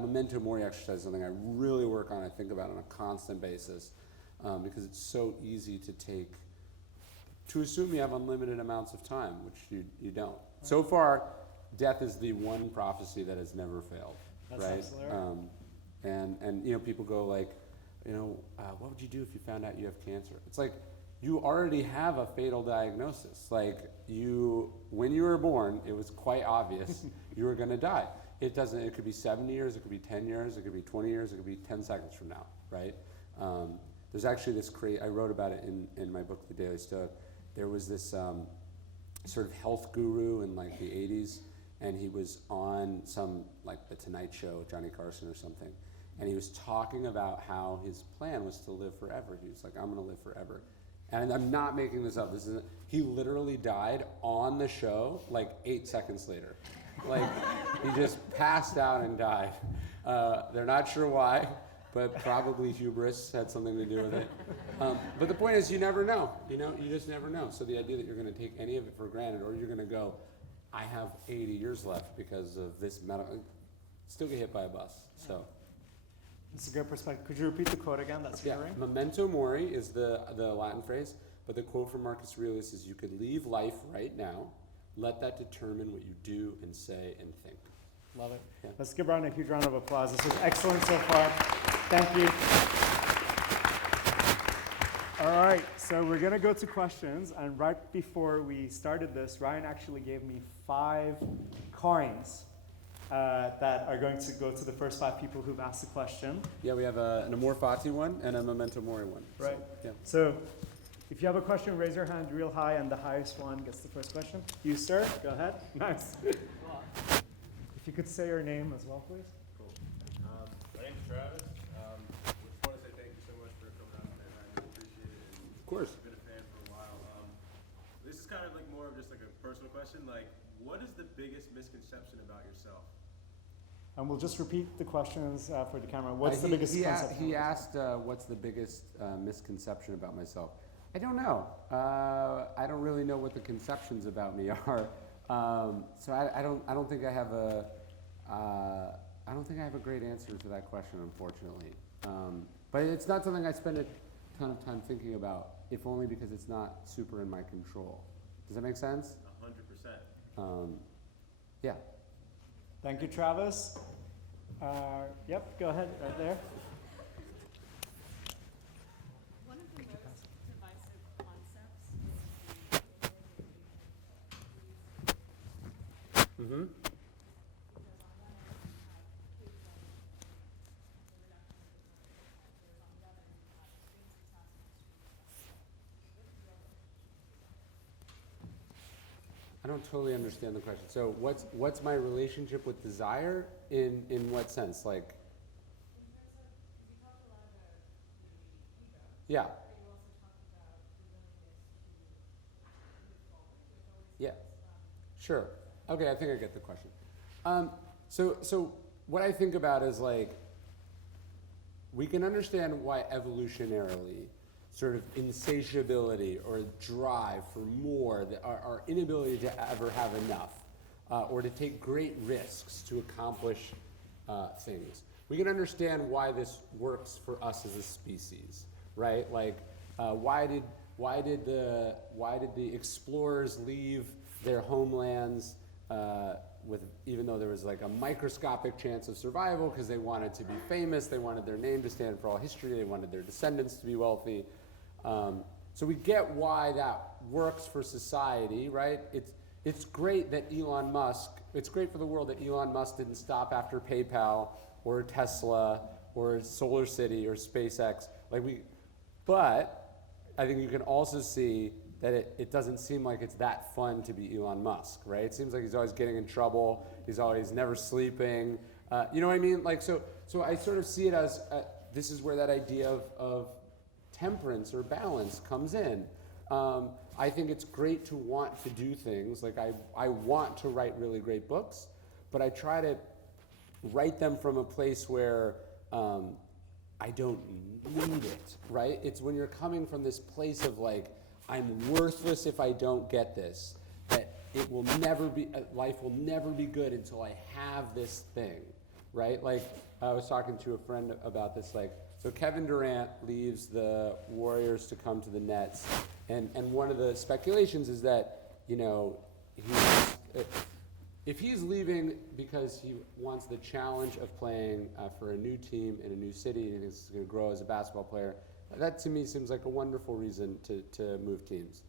memento mori exercise is something I really work on, I think about on a constant basis, because it's so easy to assume you have unlimited amounts of time, which you don't. Right. So far, death is the one prophecy that has never failed. That's right? Absolutely. And people go like, what would you do if you found out you have cancer? It's like, you already have a fatal diagnosis. Like, when you were born, it was quite obvious you were gonna die. It could be 7 years, it could be 10 years, it could be 20 years, it could be 10 seconds from now, right? There's actually this I wrote about it in my book, The Daily Stoic. There was this sort of health guru in like the 80s, and he was on some, like the Tonight Show, Johnny Carson or something, and he was talking about how his plan was to live forever. He was like, I'm gonna live forever. And I'm not making this up. He literally died on the show like 8 seconds later. Like, he just passed out and died. They're not sure why, but probably hubris had something to do with it. But the point is, you never know. You just never know. So the idea that you're going to take any of it for granted, or you're going to go, I have 80 years left because of this still get hit by a bus. So. It's a good perspective. Could you repeat the quote again? That's hearing. Memento mori is the Latin phrase, but the quote from Marcus Aurelius is, you could leave life right now. Let that determine what you do and say and think. Love it. Yeah. Let's give Ron a huge round of applause. This was excellent so far. Thank you. All right, so we're gonna go to questions, and right before we started this, Ryan actually gave me 5 coins that are going to go to the first 5 people who've asked the question. Yeah, we have an Amor Fati one and a Memento Mori one. Right. So, yeah. So if you have a question, raise your hand real high, and the highest one gets the first question. You, sir, go ahead. Nice. If you could say your name as well, please. Cool. My name's Travis. Just want to say thank you so much for coming out, man. I really appreciate it. Of course. I've been a fan for a while. This is kind of like more of question, like, what is the biggest misconception about yourself? And we'll just repeat the questions for the camera. What's the biggest concept? He asked, what's the biggest misconception about myself? I don't know. I don't really know what the conceptions about me are. So I don't think I have a great answer to that question, unfortunately. But it's not something I spend a ton of time thinking about, if only because it's not super in my control. Does that make sense? 100%. Yeah. Thank you, Travis. Yep, go ahead, right there. One of the most divisive concepts is Mm-hmm. I don't totally understand the question. So what's my relationship with desire in what sense? Like, yeah. Yeah. Sure. Okay, I think I get the question. So what I think about is like, we can understand why evolutionarily sort of insatiability or drive for more, our inability to ever have enough, or to take great risks to accomplish things. We can understand why this works for us as a species, right? Like, why did the explorers leave their homelands even though there was like a microscopic chance of survival, because they wanted to be famous, they wanted their name to stand for all history, they wanted their descendants to be wealthy. So we get why that works for society, right? It's great that it's great for the world that Elon Musk didn't stop after PayPal or Tesla or Solar City or SpaceX. But I think you can also see that it doesn't seem like it's that fun to be Elon Musk, right? It seems like he's always getting in trouble. He's always never sleeping. You know what I mean? Like, so I sort of see it as this is where that idea of temperance or balance comes in. I think it's great to want to do things. Like I want to write really great books, but I try to write them from a place where I don't need it, right? It's when you're coming from this place of like, I'm worthless if I don't get this, that it will never be, life will never be good until I have this thing, right? Like, I was talking to a friend about this, like, so Kevin Durant leaves the Warriors to come to the Nets, and one of the speculations is that, you know, if he's leaving because he wants the challenge of playing for a new team in a new city and he's going to grow as a basketball player, that to me seems like a wonderful reason to move teams.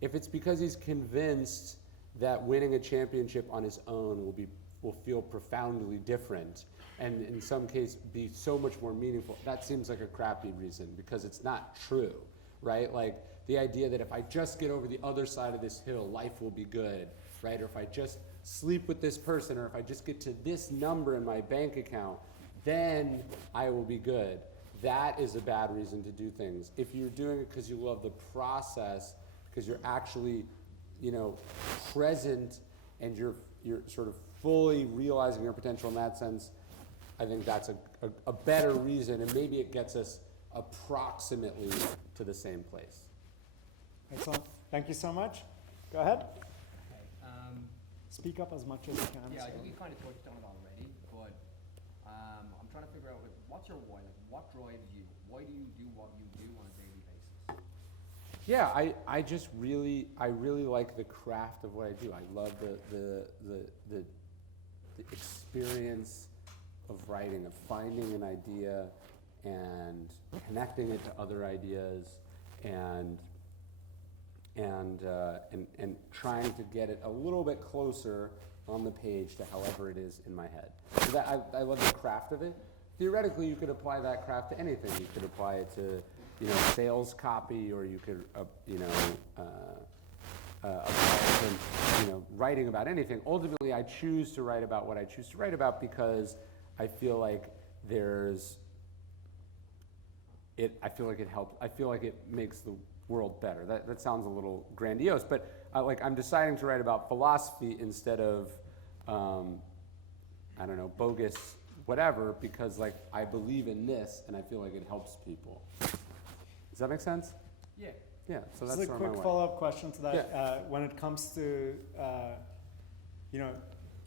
If it's because he's convinced that winning a championship on his own will feel profoundly different and in some case be so much more meaningful, that seems like a crappy reason because it's not true, right? Like the idea that if I just get over the other side of this hill, life will be good, right? Or if I just sleep with this person, or if I just get to this number in my bank account, then I will be good. That is a bad reason to do things. If you're doing it because you love the process, because you're actually, you know, present and you're sort of fully realizing your potential in that sense, I think that's a better reason, and maybe it gets us approximately to the same place. Excellent. Thank you so much. Go ahead. Okay, Speak up as much as you can. yeah, I think you kind of touched on it already, but I'm trying to figure out what's your why? Like, what drives you? Why do you do what you do on a daily basis? Yeah, I really like the craft of what I do. I love the experience of writing, of finding an idea and connecting it to other ideas and trying to get it a little bit closer on the page to however it is in my head. So that I love the craft of it. Theoretically, you could apply that craft to anything. You could apply it to, you know, sales copy, or you could, apply it to, you know, writing about anything. Ultimately, I choose to write about what I choose to write about because I feel like I feel like it helps. I feel like it makes the world better. That sounds a little grandiose, but I'm deciding to write about philosophy instead of, I don't know, bogus whatever, because like I believe in this and I feel like it helps people. Does that make sense? Yeah. Yeah, so that's Just a sort of my quick way. follow-up question to that. Yeah. When it comes to,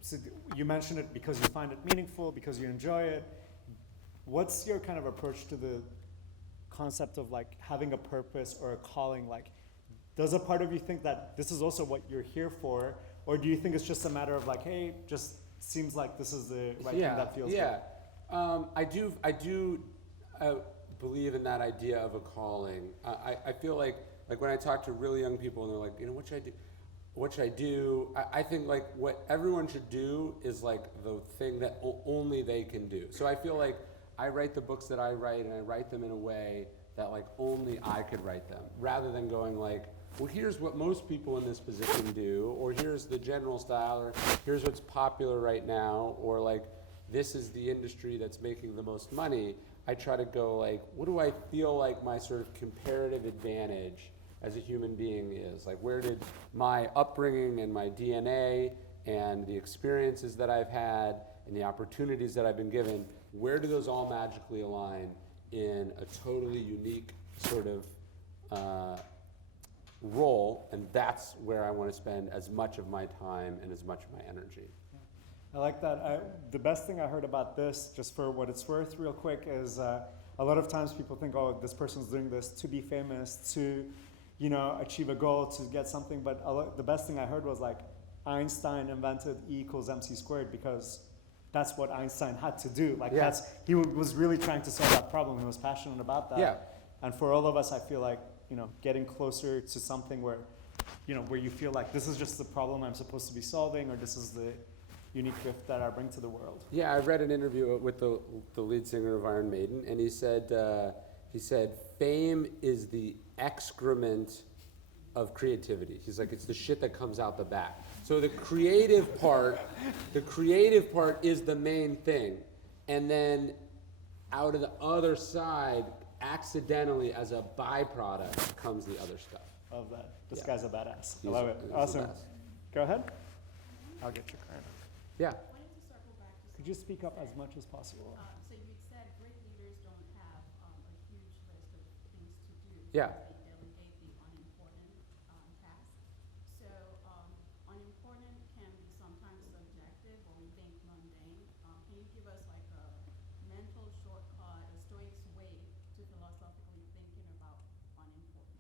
so you mentioned it because you find it meaningful, because you enjoy it. What's your kind of approach to the concept of like having a purpose or a calling? Like, does a part of you think that this is also what you're here for, or do you think it's just a matter of like, hey, just seems like this is the right thing that feels good? I do believe in that idea of a calling. I feel like when I talk to really young people and they're like, what should I do? I think like what everyone should do is like the thing that only they can do. So I feel like I write the books that I write and I write them in a way that like only I could write them, rather than going like, well, here's what most people in this position do, or here's the general style, or here's what's popular right now, or like this is the industry that's making the most money. I try to go like, what do I feel like my sort of comparative advantage as a human being is? Like, where did my upbringing and my DNA and the experiences that I've had and the opportunities that I've been given, where do those all magically align in a totally unique sort of role? And that's where I want to spend as much of my time and as much of my energy. I like that. The best thing I heard about this, just for what it's worth real quick, is a lot of times people think, oh, this person's doing this to be famous, to achieve a goal, to get something. But the best thing I heard was like, Einstein invented E = mc squared because that's what Einstein had to do. Like he was really trying to solve that problem. He was passionate about that. Yeah. And for all of us, I feel like, getting closer to something where you feel like this is just the problem I'm supposed to be solving, or this is the unique gift that I bring to the world. Yeah, I read an interview with the lead singer of Iron Maiden, and he said, fame is the excrement of creativity. He's like, it's the shit that comes out the back. So the creative part is the main thing, and then out of the other side, accidentally as a byproduct, comes the other stuff. Love that. This Yeah. guy's a badass. I He's love it. the Awesome. best. Go ahead. I'll get your card. Yeah. I wanted to circle back to Could you something speak up said. as much as possible? So you said great leaders don't have a huge list of things to do. Yeah. They delegate the unimportant tasks. So unimportant can be sometimes subjective, or we think mundane. Can you give us like a mental shortcut, a Stoic's way to philosophically thinking about unimportant?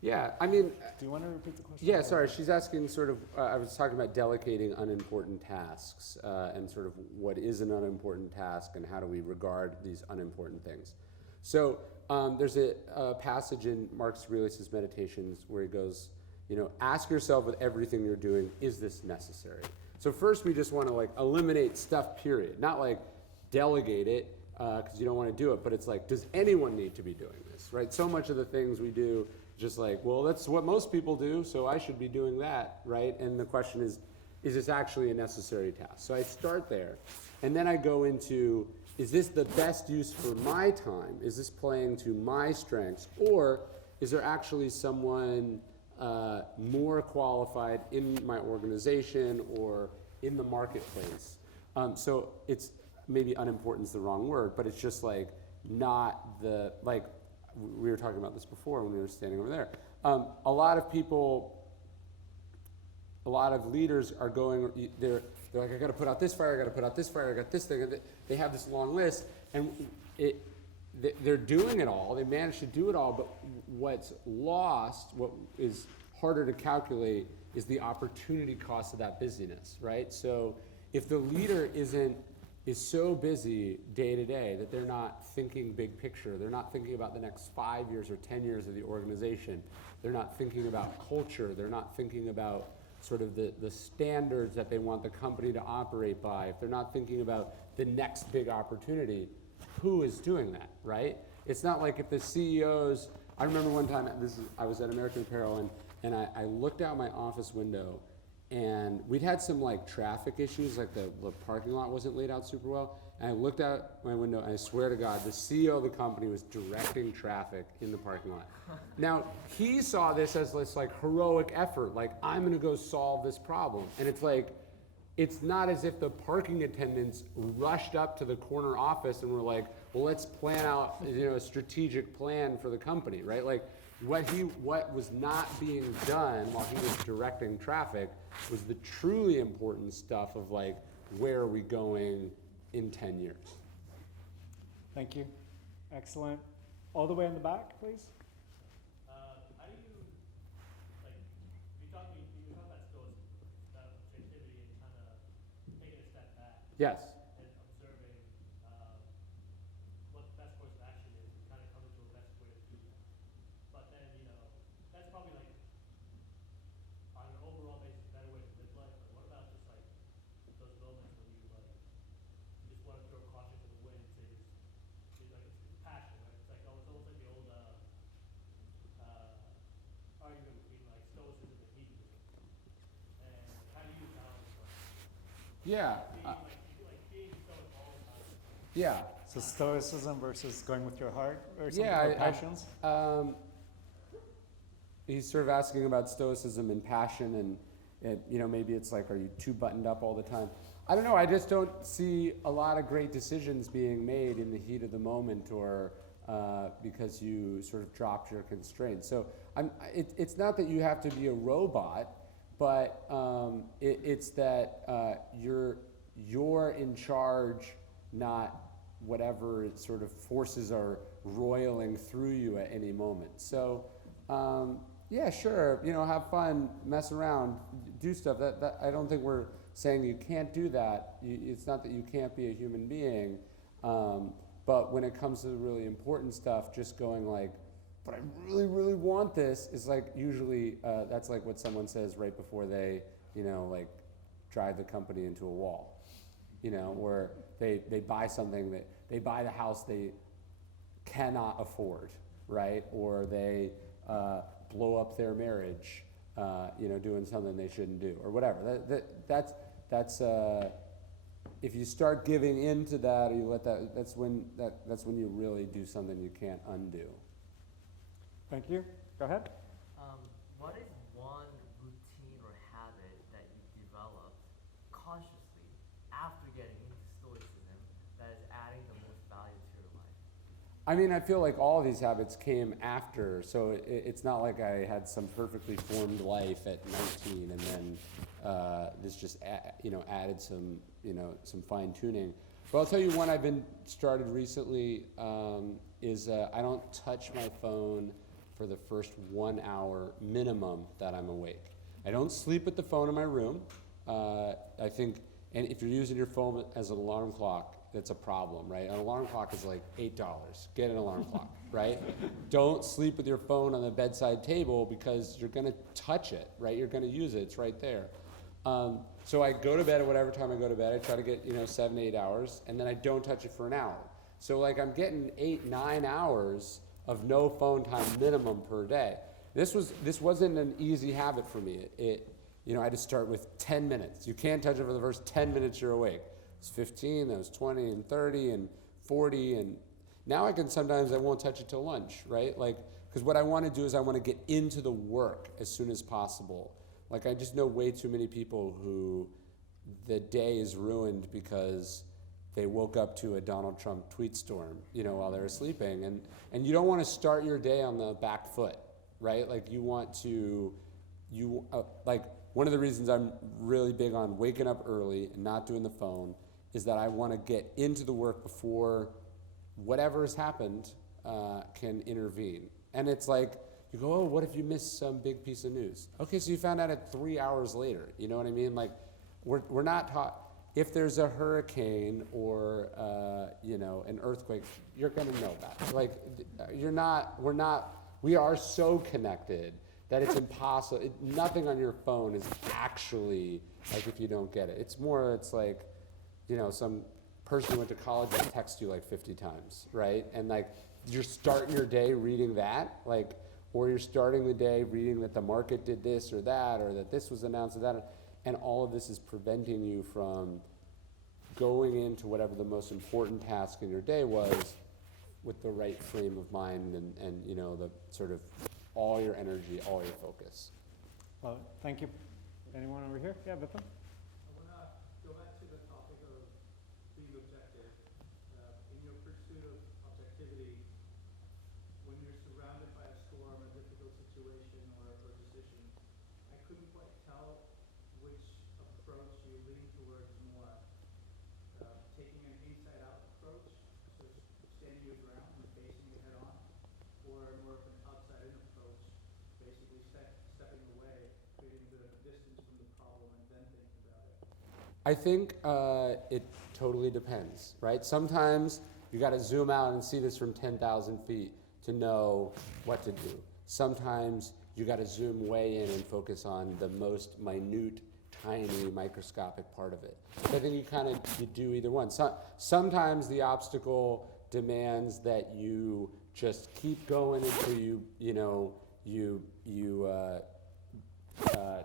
Yeah, I mean, Do you want to repeat the question? yeah, sorry, she's asking sort of, I was talking about delegating unimportant tasks and sort of what is an unimportant task and how do we regard these unimportant things. So there's a passage in Marcus Aurelius' Meditations where he goes, ask yourself with everything you're doing, is this necessary? So first we just want to like eliminate stuff, period. Not like delegate it because you don't want to do it, but it's like, does anyone need to be doing this, right? So much of the things we do, just like, well, that's what most people do, so I should be doing that, right? And the question is this actually a necessary task? So I start there, and then I go into, is this the best use for my time? Is this playing to my strengths? Or is there actually someone more qualified in my organization or in the marketplace? So it's, maybe unimportant is the wrong word, but it's just like not the, like, we were talking about this before when we were standing over there. A lot of leaders are going, they're like, I got to put out this fire, I got to put out this fire, I got this thing. They have this long list, and they're doing it all. They manage to do it all, but what's lost, what is harder to calculate, is the opportunity cost of that busyness, right? So if the leader is so busy day to day that they're not thinking big picture, they're not thinking about the next 5 years or 10 years of the organization, they're not thinking about culture, they're not thinking about sort of the standards that they want the company to operate by, if they're not thinking about the next big opportunity, who is doing that, right? It's not like if the CEOs, I remember one time, I was at American Apparel and I looked out my office window, and we'd had some like traffic issues, like the parking lot wasn't laid out super well. And I looked out my window, and I swear to God, the CEO of the company was directing traffic in the parking lot. Now, he saw this as this like heroic effort, like I'm gonna go solve this problem. And it's like, it's not as if the parking attendants rushed up to the corner office and were like, well, let's plan out, a strategic plan for the company, right? Like, what was not being done while he was directing traffic was the truly important stuff of like, where are we going in 10 years? Thank you. Excellent. All the way in the back, please. How do you, like, you talk about Stoicism, about objectivity and kind of taking a step back Yes. and observing what the best course of action is and kind of coming to a best way to do that. But then, that's probably like, on an overall basis, a better way to live life. But what about just like those moments when you like, you just want to throw caution to the wind and say it's passion, right? It's like, it's almost like the old argument between like Stoicism and hedonism. And how do you balance like Yeah. being stoic all the time? Yeah. So Stoicism versus going with your heart or something, Yeah, or passions? He's sort of asking about stoicism and passion, and maybe it's like, are you too buttoned up all the time? I don't know. I just don't see a lot of great decisions being made in the heat of the moment, or because you sort of dropped your constraints. So it's not that you have to be a robot, but it's that you're in charge, not whatever sort of forces are roiling through you at any moment. So yeah, sure, have fun, mess around, do stuff. That I don't think we're saying you can't do that. It's not that you can't be a human being, but when it comes to the really important stuff, just going like, but I really, really want this, is like usually that's like what someone says right before they, like drive the company into a wall, where they buy something that they buy the house they cannot afford, right? Or they blow up their marriage, doing something they shouldn't do, or whatever. That's if you start giving in to that, or you let that's when you really do something you can't undo. Thank you. Go ahead. What is one routine or habit that you developed consciously after getting into Stoicism that is adding the most value to your life? I mean, I feel like all of these habits came after, so it's not like I had some perfectly formed life at 19 and then this just added some some fine tuning. But I'll tell you one I've been started recently is I don't touch my phone for the first 1 hour minimum that I'm awake. I don't sleep with the phone in my room. I think, and if you're using your phone as an alarm clock, that's a problem, right? An alarm clock is like $8. Get an alarm clock, right? Don't sleep with your phone on the bedside table because you're gonna touch it, right? You're gonna use it, it's right there. So I go to bed at whatever time I go to bed. I try to get 7 to 8 hours, and then I don't touch it for an hour. So like I'm getting 8-9 hours of no phone time minimum per day. This wasn't an easy habit for me. I had to start with 10 minutes. You can't touch it for the first 10 minutes you're awake. It's 15, then it was 20 and 30 and 40, and now I won't touch it till lunch, right? Like, because what I want to do is I want to get into the work as soon as possible. Like, I just know way too many people who the day is ruined because they woke up to a Donald Trump tweet storm, while they were sleeping, and you don't want to start your day on the back foot, right? Like, you want to, like, one of the reasons I'm really big on waking up early and not doing the phone is that I want to get into the work before whatever has happened can intervene. And it's like, you go, oh, what if you missed some big piece of news? Okay, so you found out at 3 hours later. You know what I mean? Like, we're not taught, if there's a hurricane or an earthquake, you're gonna know that. Like, we are so connected that it's impossible. Nothing on your phone is actually like if you don't get it. It's like, some person who went to college will text you like 50 times, right? And like, you're starting your day reading that, like, or you're starting the day reading that the market did this or that, or that this was announced or that, and all of this is preventing you from going into whatever the most important task in your day was with the right frame of mind and you know, the sort of all your energy, all your focus. Well, thank you. Anyone over here? Yeah, Vipin? I want to go back to the topic of being objective. In your pursuit of objectivity, when you're surrounded by a storm, a difficult situation, or decision, I couldn't quite tell which approach you lean towards more. Taking an inside-out approach, so standing your ground and facing it head on, or more of an outside-in approach, basically stepping away, creating the distance from the problem, and then thinking about it. I think it totally depends, right? Sometimes you got to zoom out and see this from 10,000 feet to know what to do. Sometimes you got to zoom way in and focus on the most minute, tiny, microscopic part of it. So I think you do either one. Sometimes the obstacle demands that you just keep going until you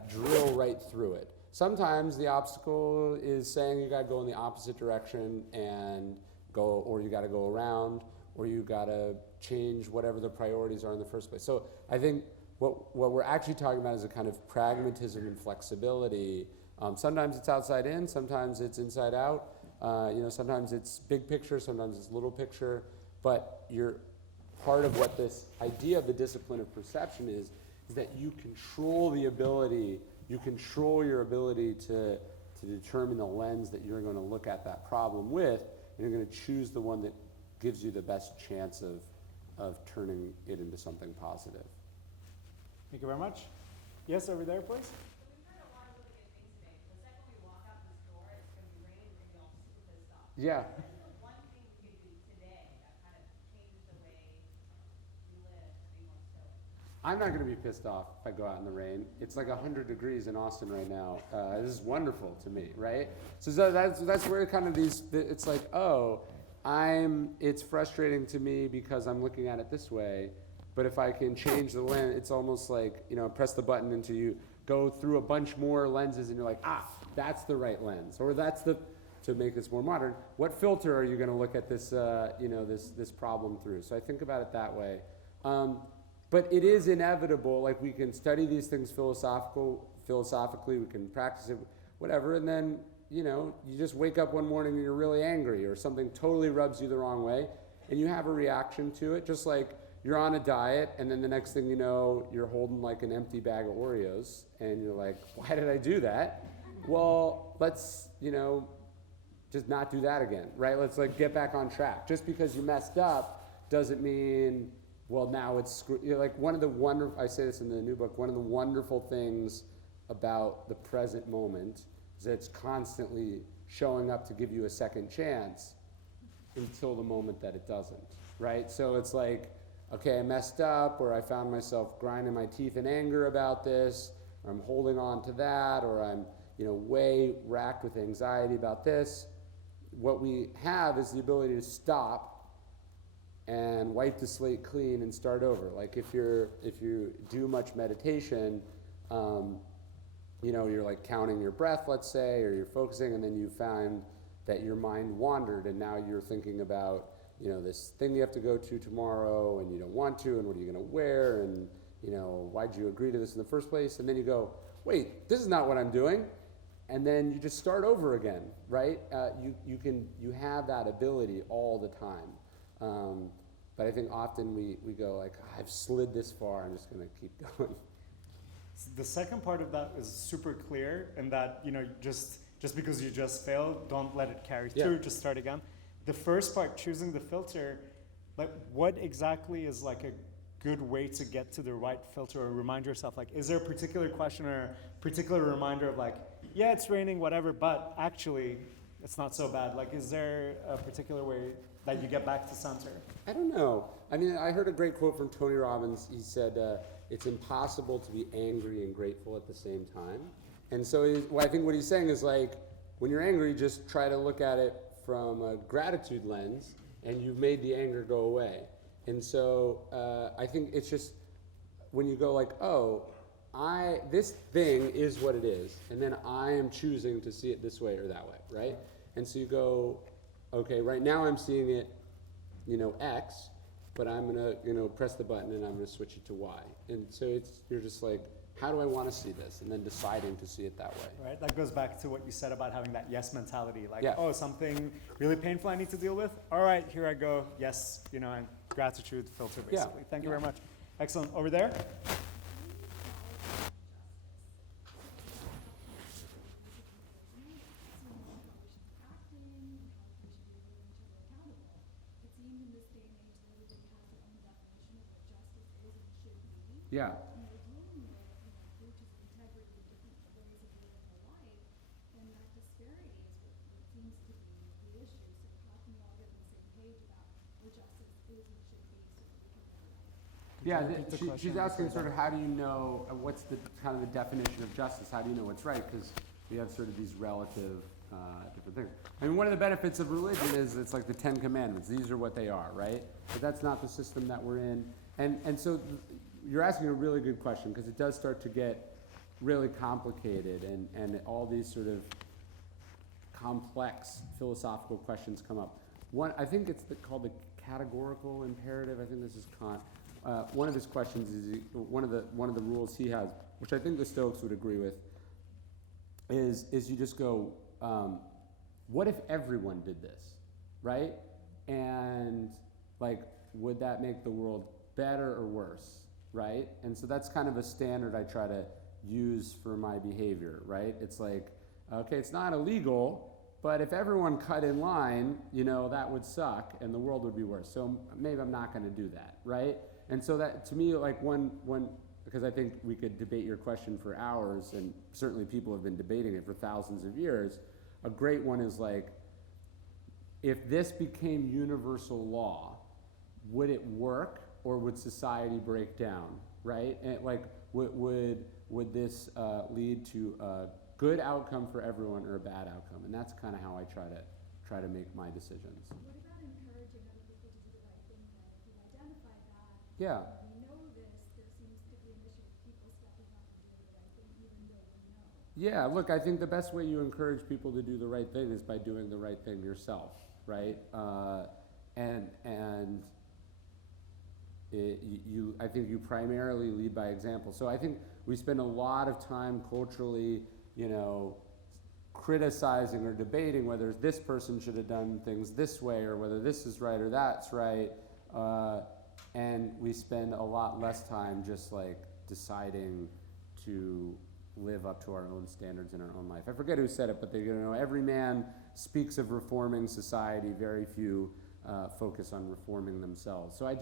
drill right through it. Sometimes the obstacle is saying you got to go in the opposite direction and go, or you got to go around, or you got to change whatever the priorities are in the first place. So I think what we're actually talking about is a kind of pragmatism and flexibility. Sometimes it's outside in, sometimes it's inside out. Sometimes it's big picture, sometimes it's little picture. But you're part of what this idea of the discipline of perception is that you control your ability to determine the lens that you're going to look at that problem with, and you're going to choose the one that gives you the best chance of turning it into something positive. Thank you very much. Yes, over there, please. So we've heard a lot of really good things today. The second we walk out the store, it's going to be raining, we're going to be all super pissed off. Yeah. What is the one thing we can do today that kind of changes the way we live to be more stoic? I'm not going to be pissed off if I go out in the rain. It's like 100 degrees in Austin right now. This is wonderful to me, right? So that's where kind of it's like, it's frustrating to me because I'm looking at it this way. But if I can change the lens, it's almost like, press the button until you go through a bunch more lenses and you're like, that's the right lens. Or to make this more modern, what filter are you going to look at this, this problem through? So I think about it that way. But it is inevitable, like we can study these things philosophically, we can practice it, whatever, and then, you just wake up one morning and you're really angry or something totally rubs you the wrong way and you have a reaction to it, just like you're on a diet and then the next thing you know, you're holding like an empty bag of Oreos and you're like, why did I do that? Well, let's, just not do that again, right? Let's get back on track. Just because you messed up doesn't mean, well, now it's I say this in the new book, one of the wonderful things about the present moment is that it's constantly showing up to give you a second chance until the moment that it doesn't, right? So it's like, okay, I messed up, or I found myself grinding my teeth in anger about this, or I'm holding on to that, or I'm, way racked with anxiety about this. What we have is the ability to stop and wipe the slate clean and start over. Like if you do much meditation, you're like counting your breath, let's say, or you're focusing, and then you find that your mind wandered, and now you're thinking about, this thing you have to go to tomorrow, and you don't want to, and what are you going to wear, and, why'd you agree to this in the first place? And then you go, wait, this is not what I'm doing. And then you just start over again, right? You have that ability all the time. But I think often we go like, I've slid this far, I'm just going to keep going. The second part of that is super clear, in that just because you just failed, don't let it carry through. Just start again. The first part, choosing the filter, like what exactly is like a good way to get to the right filter, or remind yourself, like, is there a particular question or a particular reminder of like, yeah, it's raining, whatever, but actually it's not so bad. Like, is there a particular way that you get back to center? I don't know. I mean, I heard a great quote from Tony Robbins. He said, it's impossible to be angry and grateful at the same time. And so I think what he's saying is like, when you're angry, just try to look at it from a gratitude lens, and you've made the anger go away. And so I think it's just when you go like, this thing is what it is, and then I am choosing to see it this way or that way, right? And so you go, okay, right now I'm seeing it, X, but I'm gonna, press the button and I'm gonna switch it to Y. And so you're just like, how do I want to see this? And then deciding to see it that way. Right, that goes back to what you said about having that yes mentality. Like, Yeah. oh, something really painful I need to deal with. All right, here I go. Yes, and gratitude filter Yeah. basically. Thank you very much. Excellent. Over there. Yeah. Yeah, repeat the question? she's asking sort of how do you know, what's the kind of the definition of justice? How do you know what's right? Because we have sort of these relative different things. I mean, one of the benefits of religion is it's like the Ten Commandments. These are what they are, right? But that's not the system that we're in. And so you're asking a really good question because it does start to get really complicated and all these sort of complex philosophical questions come up. One, I think it's called the categorical imperative. I think this is Kant. One of his questions is one of the rules he has, which I think the Stoics would agree with, is you just go, what if everyone did this, right? And like, would that make the world better or worse, right? And so that's kind of a standard I try to use for my behavior, right? It's like, okay, it's not illegal, but if everyone cut in line, that would suck and the world would be worse. So maybe I'm not going to do that, right? And so that, to me, like one, because I think we could debate your question for hours, and certainly people have been debating it for thousands of years. A great one is like, if this became universal law, would it work or would society break down, right? And like, would this lead to a good outcome for everyone or a bad outcome? And that's kind of how I try to make my decisions. What about encouraging other people to do the right thing then? If you identify that, Yeah. we know this, there seems to be an issue of people stepping up and doing the right thing even though we know. Yeah, look, I think the best way you encourage people to do the right thing is by doing the right thing yourself, right? I think you primarily lead by example. So I think we spend a lot of time culturally, criticizing or debating whether this person should have done things this way or whether this is right or that's right. And we spend a lot less time just like deciding to live up to our own standards in our own life. I forget who said it, but every man speaks of reforming society, very few focus on reforming themselves. So I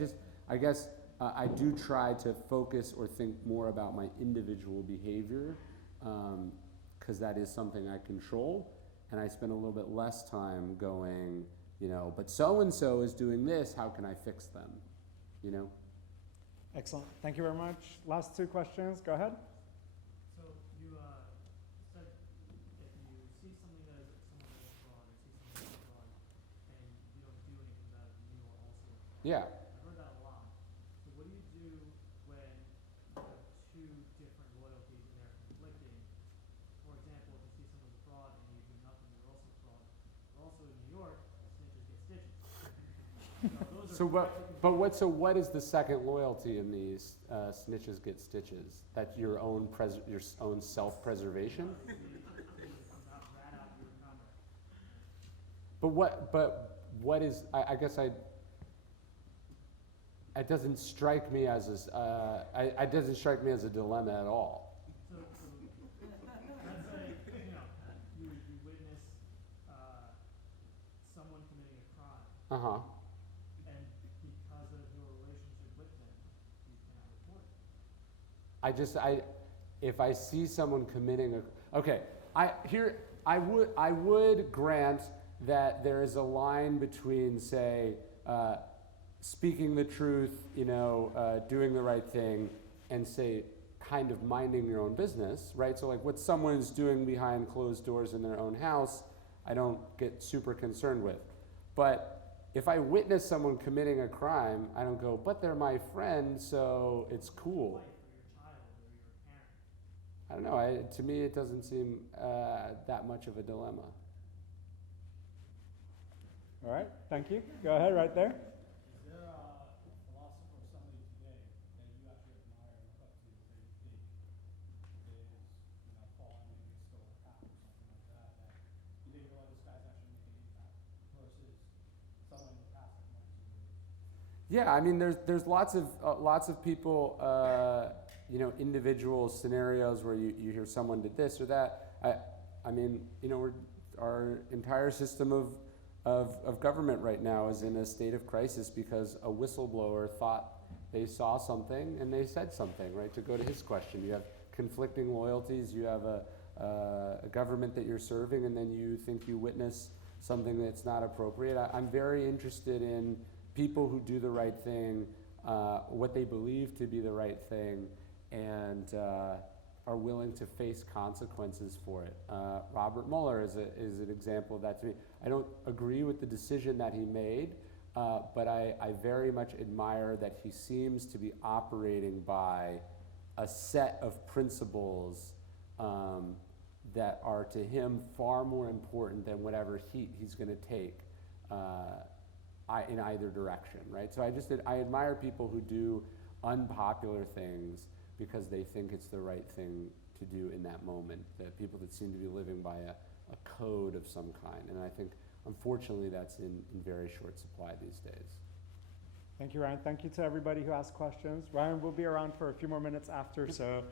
guess I do try to focus or think more about my individual behavior, because that is something I control, and I spend a little bit less time going, but so-and-so is doing this, how can I fix them, Excellent. Thank you very much. Last two questions. Go ahead. So you said if you see something that is someone that is fraud, or see something that is fraud, and you don't do anything about it, you are also a fraud. Yeah. I've heard that a lot. So what do you do when you have two different loyalties and they're conflicting? For example, if you see someone's a fraud and you do nothing, you're also a fraud. But also in New York, snitches get stitches. So what is the second loyalty in these snitches get stitches? That your own self-preservation? But what is, I guess it doesn't strike me as it doesn't strike me as a dilemma at all. So let's say, you witness someone committing a crime. Uh-huh. And because of your relationship with them, you cannot report it. If I see someone committing I would grant that there is a line between, say, speaking the truth, doing the right thing, and say, kind of minding your own business, right? So like what someone is doing behind closed doors in their own house, I don't get super concerned with. But if I witness someone committing a crime, I don't go, but they're my friend, so it's cool. Wife or your child or your parent. I don't know. To me, it doesn't seem that much of a dilemma. All right, thank you. Go ahead, right there. Is there a philosopher or somebody today that you actually admire and look up to that you think is, falling maybe a Stoic path or something like that, that you think, this guy's actually making an impact versus someone in the past that might be. Yeah, I mean, there's lots of people, individual scenarios where you hear someone did this or that. I mean, our entire system of government right now is in a state of crisis because a whistleblower thought they saw something and they said something, right? To go to his question, you have conflicting loyalties, you have a government that you're serving, and then you think you witness something that's not appropriate. I'm very interested in people who do the right thing, what they believe to be the right thing, and are willing to face consequences for it. Robert Mueller is an example of that to me. I don't agree with the decision that he made, but I very much admire that he seems to be operating by a set of principles that are to him far more important than whatever heat he's going to take in either direction, right? So I admire people who do unpopular things because they think it's the right thing to do in that moment. The people that seem to be living by a code of some kind. And I think, unfortunately, that's in very short supply these days. Thank you, Ryan. Thank you to everybody who asked questions. Ryan will be around for a few more minutes after, so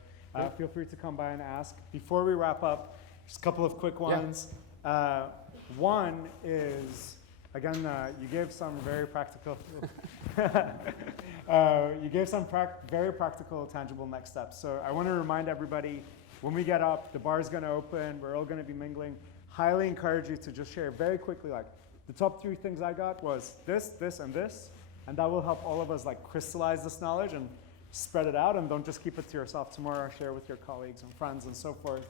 feel free to come by and ask. Before we wrap up, just a couple of quick ones. Yeah. One is, again, you gave some very practical very practical, tangible next steps. So I want to remind everybody, when we get up, the bar is going to open. We're all going to be mingling. Highly encourage you to just share very quickly, like, the top 3 things I got was this, this, and this. And that will help all of us, like, crystallize this knowledge and spread it out. And don't just keep it to yourself tomorrow. Share with your colleagues and friends and so forth.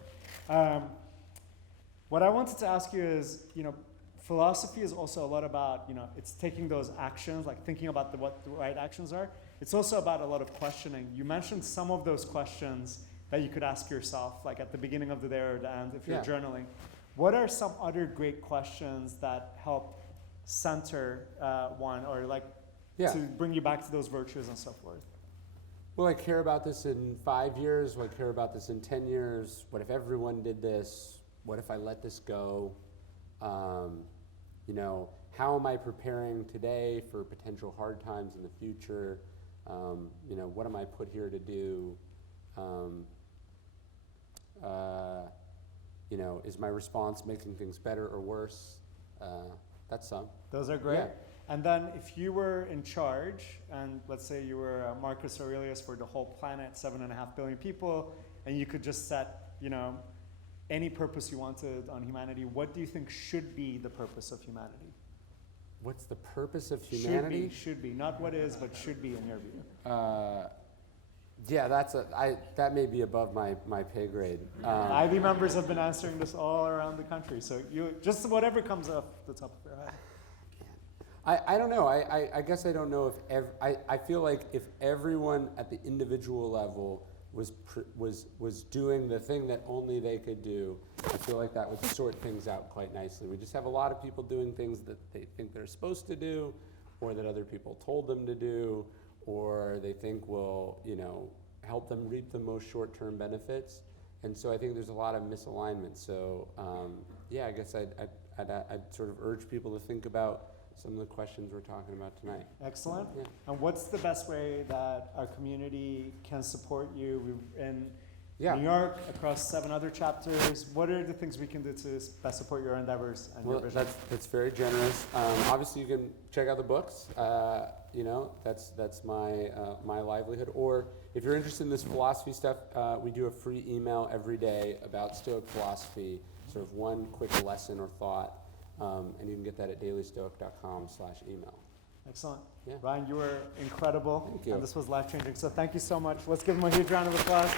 What I wanted to ask you is, philosophy is also a lot about, it's taking those actions, like thinking about what the right actions are. It's also about a lot of questioning. You mentioned some of those questions that you could ask yourself, like at the beginning of the day or the end, if you're journaling. What are some other great questions that help center one, or to bring you back to those virtues and so forth? Will I care about this in 5 years? Will I care about this in 10 years? What if everyone did this? What if I let this go? How am I preparing today for potential hard times in the future? What am I put here to do? Is my response making things better or worse? That's some. Those are great. Yeah. And then if you were in charge, and let's say you were Marcus Aurelius for the whole planet, 7.5 billion people, and you could just set, any purpose you wanted on humanity, what do you think should be the purpose of humanity? What's the purpose of humanity? Should be. Not what is, but should be in your view. That may be above my pay grade. IB members have been answering this all around the country, so you just whatever comes off the top of your head. I don't know. I guess I don't know if I feel like if everyone at the individual level was doing the thing that only they could do, I feel like that would sort things out quite nicely. We just have a lot of people doing things that they think they're supposed to do, or that other people told them to do, or they think will, help them reap the most short-term benefits. And so I think there's a lot of misalignment. So I guess I'd sort of urge people to think about some of the questions we're talking about tonight. Excellent. Yeah. And what's the best way that our community can support you in New York, across 7 other chapters? What are the things we can do to best support your endeavors and your vision? That's very generous. Obviously, you can check out the books. That's my livelihood. Or if you're interested in this philosophy stuff, we do a free email every day about Stoic philosophy, sort of one quick lesson or thought. And you can get that at dailystoic.com/email. Excellent. Yeah. Ryan, you were incredible. Thank you. And this was life-changing. So thank you so much. Let's give him a huge round of applause.